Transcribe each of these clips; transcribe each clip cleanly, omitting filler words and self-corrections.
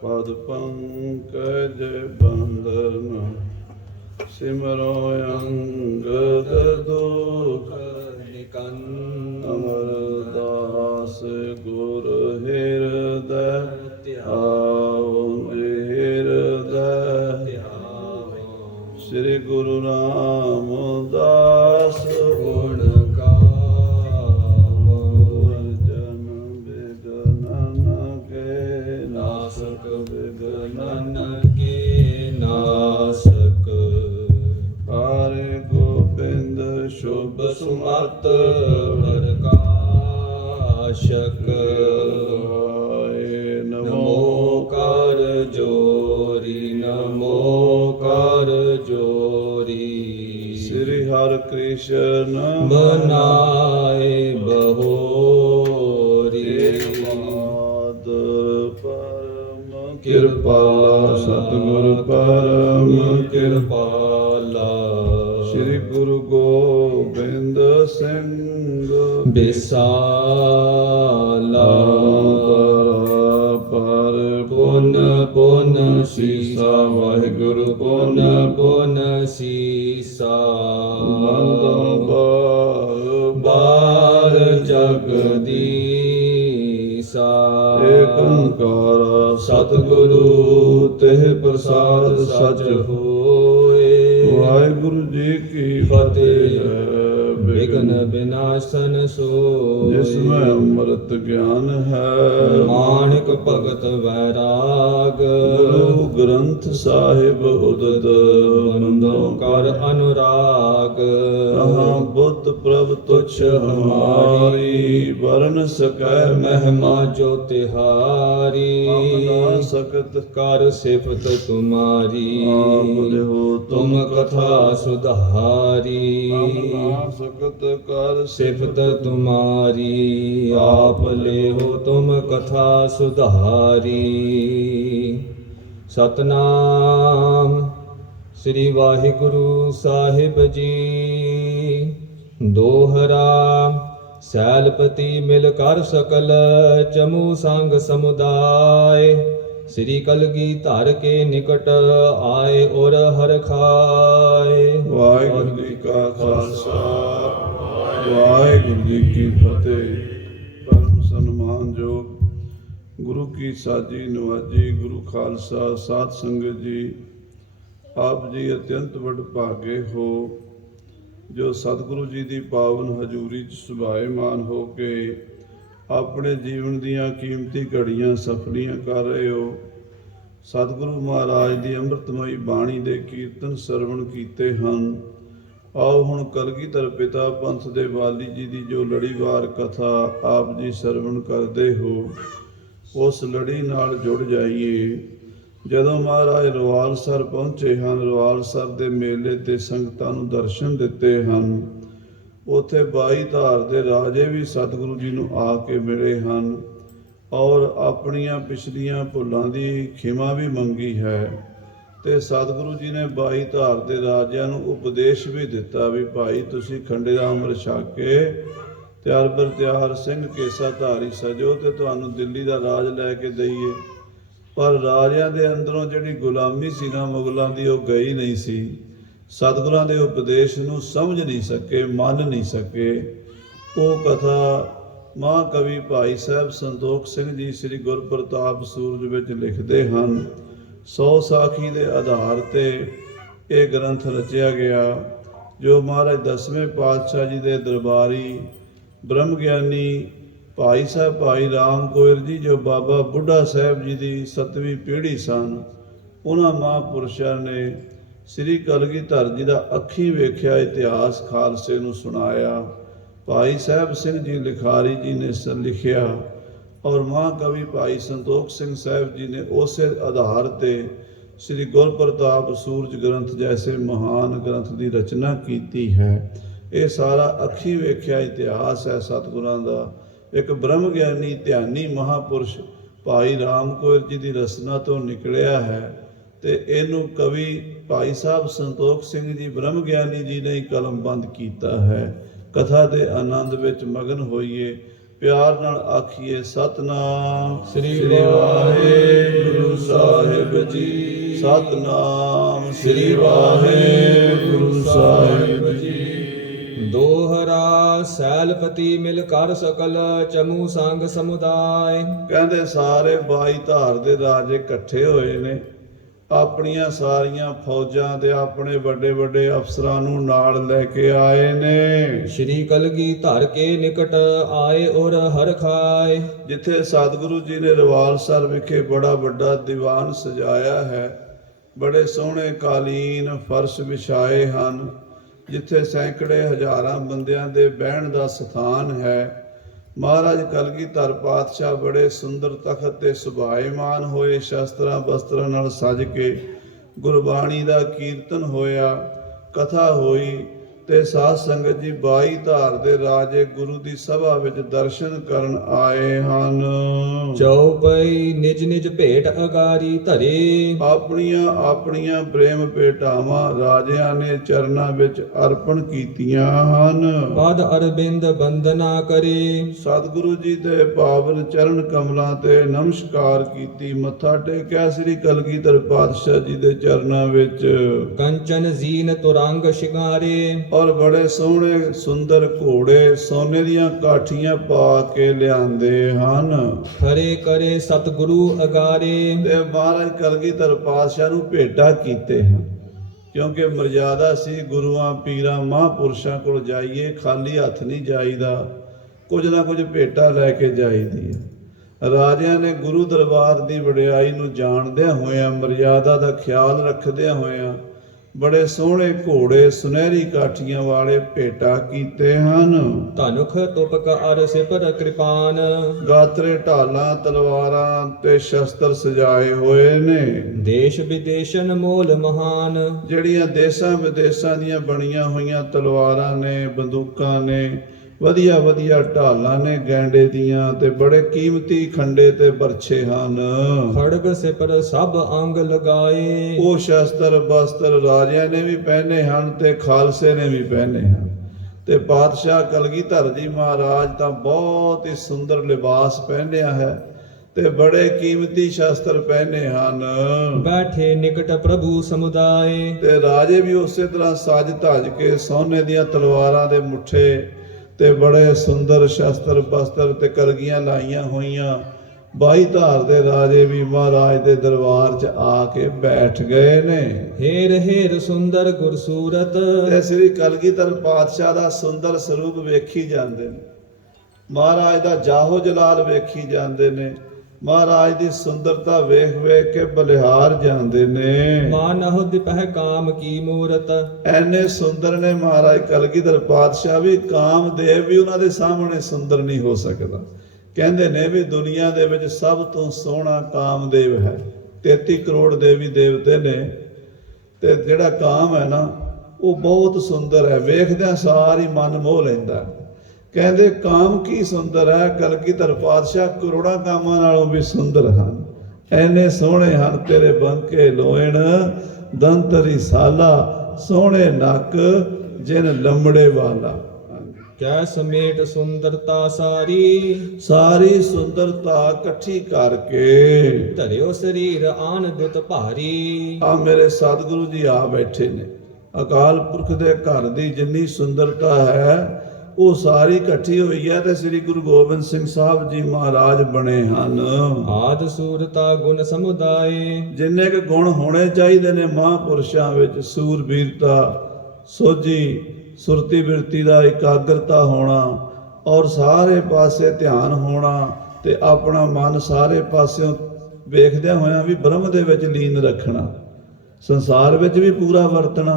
पद पंकज बंदन सिमरो अंगद दुख निकंद। अमरदास गुर हृदय आओ हृदय। श्री गुरु रामदास गुण गावो। जन विघ्न के नासक विघ्न के नासक। हरि गोबिंद शुभ सुमत प्रकाशक। नमो कर जोरी नमो कर जोरी। श्री हरि कृष्ण मनाए बहोरी। परम कृपाला सतगुरु परम कृपाला। श्री गुरु गोबिंद सिंह बिसाला। पर पुन पुन सीसा वाहिगुरु पुन पुन सीसा। बार जगदीसा। एक ओंकार सतगुरु तेह प्रसाद सच होए। वाहिगुरु जी की फतेह। विघ्न विनाशन सोए। जिसमें अमृत ज्ञान है माणिक भगत वैराग। गुरु ग्रंथ साहिब उदित बंदों कर अनुराग। कहाँ बुद्ध प्रभ तुच्छ हमारी वर्ण सकै महिमा जो तिहारी। सकत कर सिफत तुम्हारी तुम कथा सुधारी। सकत कर सिफत तुम्हारी आप ले हो तुम कथा सुधारी। सतनाम श्री वाहिगुरु साहिब जी। दोहरा सैलपति मिल कर सकल चमू संग समुदाय। श्री कलगी धर के निकट आए और हर खाए। वाहिगुरु जी का खालसा वाहिगुरु जी की फतेह। परम सन्मान योग गुरु की साजी नवाजी गुरु खालसा साध संगत जी। आप जी अत्यंत वਡਭਾਗੇ हो जो सतगुरु जी की पावन हजूरी च सुभाएमान हो के अपने जीवन दीयां कीमती घड़ियां सफलियां कर रहे हो। सतगुरु महाराज की अमृतमयी बाणी दे कीर्तन सरवण कीते ਹਨ। आओ हुण कलगीधर पिता पंथ दे वाली जी की जो लड़ीवार कथा आप जी सरवण करते हो उस लड़ी नाल जुड़ जाइए। ਜਦੋਂ ਮਹਾਰਾਜ ਰਵਾਲਸਰ ਪਹੁੰਚੇ ਹਨ ਰਵਾਲਸਰ ਦੇ ਮੇਲੇ ਤੇ ਸੰਗਤਾਂ ਨੂੰ ਦਰਸ਼ਨ ਦਿੱਤੇ ਹਨ। ਉੱਥੇ 22 ਧਾਰ ਦੇ ਰਾਜੇ ਵੀ ਸਤਿਗੁਰੂ ਜੀ ਨੂੰ ਆ ਕੇ ਮਿਲੇ ਹਨ ਔਰ ਆਪਣੀਆਂ ਪਿਛਲੀਆਂ ਭੁੱਲਾਂ ਦੀ ਖਿਮਾ ਵੀ ਮੰਗੀ ਹੈ। ਤੇ ਸਤਿਗੁਰੂ ਜੀ ਨੇ 22 ਧਾਰ ਦੇ ਰਾਜਿਆਂ ਨੂੰ ਉਪਦੇਸ਼ ਵੀ ਦਿੱਤਾ ਵੀ ਭਾਈ ਤੁਸੀਂ ਖੰਡੇ ਦਾ ਅੰਮ੍ਰਿਤ ਛਕ ਕੇ ਤਿਆਰ ਬਰ ਤਿਆਰ ਸਿੰਘ ਕੇਸਾ ਧਾਰੀ ਸਜੋ ਤੇ ਤੁਹਾਨੂੰ ਦਿੱਲੀ ਦਾ ਰਾਜ ਲੈ ਕੇ ਦਈਏ। ਪਰ ਰਾਜਿਆਂ ਦੇ ਅੰਦਰੋਂ ਜਿਹੜੀ ਗੁਲਾਮੀ ਸੀ ਨਾ ਮੁਗਲਾਂ ਦੀ ਉਹ ਗਈ ਨਹੀਂ ਸੀ। ਸਤਿਗੁਰਾਂ ਦੇ ਉਪਦੇਸ਼ ਨੂੰ ਸਮਝ ਨਹੀਂ ਸਕੇ ਮੰਨ ਨਹੀਂ ਸਕੇ। ਉਹ ਕਥਾ ਮਹਾਂਕਵੀ ਭਾਈ ਸਾਹਿਬ ਸੰਤੋਖ ਸਿੰਘ ਜੀ ਸ੍ਰੀ ਗੁਰਪ੍ਰਤਾਪ ਸੂਰਜ ਵਿੱਚ ਲਿਖਦੇ ਹਨ। 100 ਸਾਖੀ ਦੇ ਆਧਾਰ ਤੇ ਇਹ ਗ੍ਰੰਥ ਰਚਿਆ ਗਿਆ ਜੋ ਮਹਾਰਾਜ 10ਵੇਂ ਪਾਤਸ਼ਾਹ ਜੀ ਦੇ ਦਰਬਾਰੀ ਬ੍ਰਹਮ ਗਿਆਨੀ ਭਾਈ ਸਾਹਿਬ ਭਾਈ ਰਾਮ ਕੋਇਰ ਜੀ ਜੋ ਬਾਬਾ ਬੁੱਢਾ ਸਾਹਿਬ ਜੀ ਦੀ 7ਵੀਂ ਪੀੜ੍ਹੀ ਸਨ। ਉਹਨਾਂ ਮਹਾਂਪੁਰਸ਼ਾਂ ਨੇ ਸ੍ਰੀ ਕਲਗੀਧਰ ਜੀ ਦਾ ਅੱਖੀਂ ਵੇਖਿਆ ਇਤਿਹਾਸ ਖਾਲਸੇ ਨੂੰ ਸੁਣਾਇਆ। ਭਾਈ ਸਾਹਿਬ ਸਿੰਘ ਜੀ ਲਿਖਾਰੀ ਜੀ ਨੇ ਲਿਖਿਆ ਔਰ ਮਹਾਂਕਵੀ ਭਾਈ ਸੰਤੋਖ ਸਿੰਘ ਸਾਹਿਬ ਜੀ ਨੇ ਉਸੇ ਆਧਾਰ ਤੇ ਸ੍ਰੀ ਗੁਰਪ੍ਰਤਾਪ ਸੂਰਜ ਗ੍ਰੰਥ ਜੈਸੇ ਮਹਾਨ ਗ੍ਰੰਥ ਦੀ ਰਚਨਾ ਕੀਤੀ ਹੈ। ਇਹ ਸਾਰਾ ਅੱਖੀਂ ਵੇਖਿਆ ਇਤਿਹਾਸ ਹੈ ਸਤਿਗੁਰਾਂ ਦਾ। ਇੱਕ ਬ੍ਰਹਮ ਗਿਆਨੀ ਧਿਆਨੀ ਮਹਾਂਪੁਰਸ਼ ਭਾਈ ਰਾਮ ਕੋਇਰ ਜੀ ਦੀ ਰਚਨਾ ਤੋਂ ਨਿਕਲਿਆ ਹੈ ਤੇ ਇਹਨੂੰ ਕਵੀ ਭਾਈ ਸਾਹਿਬ ਸੰਤੋਖ ਸਿੰਘ ਜੀ ਬ੍ਰਹਮ ਗਿਆਨੀ ਜੀ ਨੇ ਕਲਮਬੰਦ ਕੀਤਾ ਹੈ। ਕਥਾ ਦੇ ਆਨੰਦ ਵਿੱਚ ਮਗਨ ਹੋਈਏ। ਪਿਆਰ ਨਾਲ ਆਖੀਏ ਸਤਨਾਮ ਸ੍ਰੀ ਵਾਹਿਗੁਰੂ ਸਾਹਿਬ ਜੀ। ਸਤਨਾਮ ਸ੍ਰੀ ਵਾਹਿਗੁਰੂ ਸਾਹਿਬ ਜੀ। ਦੋਹਰਾ ਸੈਲਪਤੀ ਮਿਲ ਕਰ ਸਕਲ ਚਮੂ ਸੰਗ ਸਮੁਦਾਇ। ਕਹਿੰਦੇ ਸਾਰੇ 22 ਧਾਰ ਦੇ ਰਾਜੇ ਇਕੱਠੇ ਹੋਏ ਨੇ, ਆਪਣੀਆਂ ਸਾਰੀਆਂ ਫੌਜਾਂ ਤੇ ਆਪਣੇ ਵੱਡੇ ਵੱਡੇ ਅਫਸਰਾਂ ਨੂੰ ਨਾਲ ਲੈ ਕੇ ਆਏ ਨੇ। ਸ਼੍ਰੀ ਕਲਗੀ ਧਰ ਕੇ ਨਿਕਟ ਆਏ ਔਰ ਹਰ ਖਾਏ। ਜਿੱਥੇ ਸਤਿਗੁਰੂ ਜੀ ਨੇ ਰਵਾਲਸਰ ਵਿਖੇ ਬੜਾ ਵੱਡਾ ਦੀਵਾਨ ਸਜਾਇਆ ਹੈ, ਬੜੇ ਸੋਹਣੇ ਕਾਲੀਨ ਫਰਸ਼ ਵਿਛਾਏ ਹਨ, ਜਿੱਥੇ ਸੈਂਕੜੇ ਹਜ਼ਾਰਾਂ ਬੰਦਿਆਂ ਦੇ ਬਹਿਣ ਦਾ ਸਥਾਨ ਹੈ। ਮਹਾਰਾਜ ਕਲਗੀਧਰ ਪਾਤਸ਼ਾਹ ਬੜੇ ਸੁੰਦਰ ਤਖਤ ਤੇ ਸੁਭਾਏਮਾਨ ਹੋਏ, ਸ਼ਸਤਰਾਂ ਬਸਤਰਾਂ ਨਾਲ ਸਜ ਕੇ ਗੁਰਬਾਣੀ ਦਾ ਕੀਰਤਨ ਹੋਇਆ, ਕਥਾ ਹੋਈ ਤੇ ਸਾਧ ਸੰਗਤ ਜੀ 22 ਧਾਰ ਦੇ ਰਾਜੇ ਗੁਰੂ ਦੀ ਸਭਾ ਵਿੱਚ ਦਰਸ਼ਨ ਕਰਨ ਆਏ ਹਨ। ਚਉਪਈ ਨਿਜ ਨਿਜ ਭੇਟ ਅਗਾਰੀ ਧਰੇ। ਆਪਣੀਆਂ ਆਪਣੀਆਂ ਪ੍ਰੇਮ ਭੇਟਾਵਾਂ ਰਾਜਿਆਂ ਨੇ ਚਰਨਾਂ ਵਿੱਚ ਅਰਪਣ ਕੀਤੀਆਂ ਹਨ। ਪਦ ਅਰਬਿੰਦ ਬੰਦਨਾ ਕਰੇ। ਸਤਿਗੁਰੂ ਜੀ ਦੇ ਪਾਵਨ ਚਰਨ ਕਮਲਾਂ ਤੇ ਨਮਸਕਾਰ ਕੀਤੀ, ਮੱਥਾ ਟੇਕਿਆ ਸ੍ਰੀ ਕਲਗੀਧਰ ਪਾਤਸ਼ਾਹ ਜੀ ਦੇ ਚਰਨਾਂ ਵਿੱਚ। ਕੰਚਨ ਜ਼ੀਨ ਤੁਰੰਗ ਸ਼ਿੰਗਾਰੇ। ਔਰ ਬੜੇ ਸੋਹਣੇ ਸੁੰਦਰ ਘੋੜੇ ਸੋਨੇ ਦੀਆਂ ਕਾਠੀਆਂ ਪਾ ਕੇ ਲਿਆਂਦੇ ਹਨ। ਖਰੇ ਕਰੇ ਸਤਿਗੁਰੂ ਅਗਾਰੇ। ਤੇ ਮਹਾਰਾਜ ਕਲਗੀਧਰ ਪਾਤਸ਼ਾਹ ਨੂੰ ਭੇਟਾ ਕੀਤੇ ਹਨ, ਕਿਉਂਕਿ ਮਰਜ਼ਾਦਾ ਸੀ ਗੁਰੂਆਂ ਪੀਰਾਂ ਮਹਾਂਪੁਰਸ਼ਾਂ ਕੋਲ ਜਾਈਏ ਖਾਲੀ ਹੱਥ ਨਹੀਂ ਜਾਈਦਾ, ਕੁਝ ਨਾ ਕੁਝ ਭੇਟਾ ਲੈ ਕੇ ਜਾਈਦੀ ਹੈ। ਰਾਜਿਆਂ ਨੇ ਗੁਰੂ ਦਰਬਾਰ ਦੀ ਵਡਿਆਈ ਨੂੰ ਜਾਣਦਿਆਂ ਹੋਇਆਂ, ਮਰਜ਼ਾਦਾ ਦਾ ਖਿਆਲ ਰੱਖਦਿਆਂ ਹੋਇਆਂ ਬੜੇ ਸੋਹਣੇ ਘੋੜੇ ਸੁਨਹਿਰੀ ਕਾਠੀਆਂ ਵਾਲੇ ਭੇਟਾ ਕੀਤੇ ਹਨ। ਧਨੁਖ ਤੁਪਕ ਅਰ ਸਿਪਰ ਕਿਰਪਾਨ। ਗਾਤਰੇ ਢਾਲਾਂ ਤਲਵਾਰਾਂ ਤੇ ਸ਼ਸਤਰ ਸਜਾਏ ਹੋਏ ਨੇ। ਦੇਸ਼ ਵਿਦੇਸ਼ਨ ਮੋਲ ਮਹਾਨ। ਜਿਹੜੀਆਂ ਦੇਸ਼ਾਂ ਵਿਦੇਸ਼ਾਂ ਦੀਆਂ ਬਣੀਆਂ ਹੋਈਆਂ ਤਲਵਾਰਾਂ ਨੇ, ਬੰਦੂਕਾਂ ਨੇ, ਵਧੀਆ ਵਧੀਆ ਢਾਲਾਂ ਨੇ ਗੈਂਡੇ ਦੀਆਂ, ਤੇ ਬੜੇ ਕੀਮਤੀ ਖੰਡੇ ਤੇ ਬਰਛੇ ਹਨ। ਖੜਗ ਸਿਪਰ ਸਭ ਅੰਗ ਲਗਾਏ। ਉਹ ਸ਼ਸਤਰ ਬਸਤਰ ਰਾਜਿਆਂ ਨੇ ਵੀ ਪਹਿਨੇ ਹਨ ਤੇ ਖਾਲਸੇ ਨੇ ਵੀ ਪਹਿਨੇ ਹਨ। ਤੇ ਪਾਤਸ਼ਾਹ ਕਲਗੀਧਰ ਜੀ ਮਹਾਰਾਜ ਤਾਂ ਬਹੁਤ ਹੀ ਸੁੰਦਰ ਲਿਬਾਸ ਪਹਿਨਿਆ ਹੈ ਤੇ ਬੜੇ ਕੀਮਤੀ ਸ਼ਸਤਰ ਪਹਿਨੇ ਹਨ। ਬੈਠੇ ਨਿਕਟ ਪ੍ਰਭੂ ਸਮੁਦਾਏ। ਤੇ ਰਾਜੇ ਵੀ ਉਸੇ ਤਰ੍ਹਾਂ ਸਜ ਧਜ ਕੇ ਸੋਨੇ ਦੀਆਂ ਤਲਵਾਰਾਂ ਦੇ ਮੁੱਠੇ ਤੇ ਬੜੇ ਸੁੰਦਰ ਸ਼ਸਤਰ ਬਸਤਰ ਤੇ ਕਲਗੀਆਂ ਲਾਈਆਂ ਹੋਈਆਂ 22 ਧਾਰ ਦੇ ਰਾਜੇ ਵੀ ਮਹਾਰਾਜ ਦੇ ਦਰਬਾਰ 'ਚ ਆ ਕੇ ਬੈਠ ਗਏ ਨੇ। ਹੇਰ ਹੇਰ ਸੁੰਦਰ ਗੁਰਸੂਰਤ। ਤੇ ਸ੍ਰੀ ਕਲਗੀਧਰ ਪਾਤਸ਼ਾਹ ਦਾ ਸੁੰਦਰ ਸਰੂਪ ਵੇਖੀ ਜਾਂਦੇ ਨੇ, ਮਹਾਰਾਜ ਦਾ ਜਾਹੋ ਜਲਾਲ ਵੇਖੀ ਜਾਂਦੇ ਨੇ, ਮਹਾਰਾਜ ਦੀ ਸੁੰਦਰਤਾ ਵੇਖ ਵੇਖ ਕੇ ਬਲਿਹਾਰ ਜਾਂਦੇ ਨੇ। ਮਾਨਹੁ ਦਿਪਹਿ ਕਾਮ ਕੀ ਮੂਰਤ। ਐਨੇ ਸੁੰਦਰ ਨੇ ਮਹਾਰਾਜ ਕਲਗੀਧਰ ਪਾਤਸ਼ਾਹ ਵੀ, ਕਾਮਦੇਵ ਵੀ ਉਹਨਾਂ ਦੇ ਸਾਹਮਣੇ ਸੁੰਦਰ ਨਹੀਂ ਹੋ ਸਕਦਾ। ਕਹਿੰਦੇ ਨੇ ਵੀ ਦੁਨੀਆ ਦੇ ਵਿੱਚ ਸਭ ਤੋਂ ਸੋਹਣਾ ਕਾਮਦੇਵ ਹੈ। 33 ਕਰੋੜ ਦੇਵੀ ਦੇਵਤੇ ਨੇ ਤੇ ਜਿਹੜਾ ਕਾਮ ਹੈ ਨਾ ਉਹ ਬਹੁਤ ਸੁੰਦਰ ਹੈ, ਵੇਖਦਿਆਂ ਸਾਰੀ ਮਨ ਮੋਹ ਲੈਂਦਾ। ਕਹਿੰਦੇ ਕਾਮ ਕੀ ਸੁੰਦਰ ਹੈ, ਕਲਗੀਧਰ ਪਾਤਸ਼ਾਹ ਕਰੋੜਾਂ ਕਾਮਾਂ ਨਾਲੋਂ ਵੀ ਸੁੰਦਰ ਹਨ। ਐਨੇ ਸੋਹਣੇ ਹਨ ਤੇਰੇ ਬੰਕੇ ਲੋਇਣ, ਦੰਤਰੀ ਸਾਲਾ, ਸੋਹਣੇ ਨੱਕ ਜਿਨ ਲੰਬੜੇ ਵਾਲਾ। ਕੈ ਸਮੇਟ ਸੁੰਦਰਤਾ ਸਾਰੀ। ਸਾਰੀ ਸੁੰਦਰਤਾ ਇਕੱਠੀ ਕਰਕੇ ਧਰਿਓ ਸਰੀਰ ਆਨ ਦੁਤ ਭਾਰੀ। ਆ ਮੇਰੇ ਸਤਿਗੁਰੂ ਜੀ ਆ ਬੈਠੇ ਨੇ। ਅਕਾਲ ਪੁਰਖ ਦੇ ਘਰ ਦੀ ਜਿੰਨੀ ਸੁੰਦਰਤਾ ਹੈ ਉਹ ਸਾਰੀ ਇਕੱਠੀ ਹੋਈ ਹੈ ਤੇ ਸ੍ਰੀ ਗੁਰੂ ਗੋਬਿੰਦ ਸਿੰਘ ਸਾਹਿਬ ਜੀ ਮਹਾਰਾਜ ਬਣੇ ਹਨ। ਆਦ ਸੂਰਤਾ ਗੁਣ ਸਮੁਦਾਏ। ਜਿੰਨੇ ਕੁ ਗੁਣ ਹੋਣੇ ਚਾਹੀਦੇ ਨੇ ਮਹਾਂਪੁਰਸ਼ਾਂ ਵਿੱਚ, ਸੂਰਬੀਰਤਾ, ਸੋਝੀ, ਸੁਰਤੀ ਬਿਰਤੀ ਦਾ ਇਕਾਗਰਤਾ ਹੋਣਾ, ਔਰ ਸਾਰੇ ਪਾਸੇ ਧਿਆਨ ਹੋਣਾ, ਤੇ ਆਪਣਾ ਮਨ ਸਾਰੇ ਪਾਸਿਓਂ ਵੇਖਦਿਆਂ ਹੋਇਆਂ ਵੀ ਬ੍ਰਹਮ ਦੇ ਵਿੱਚ ਲੀਨ ਰੱਖਣਾ, ਸੰਸਾਰ ਵਿੱਚ ਵੀ ਪੂਰਾ ਵਰਤਣਾ,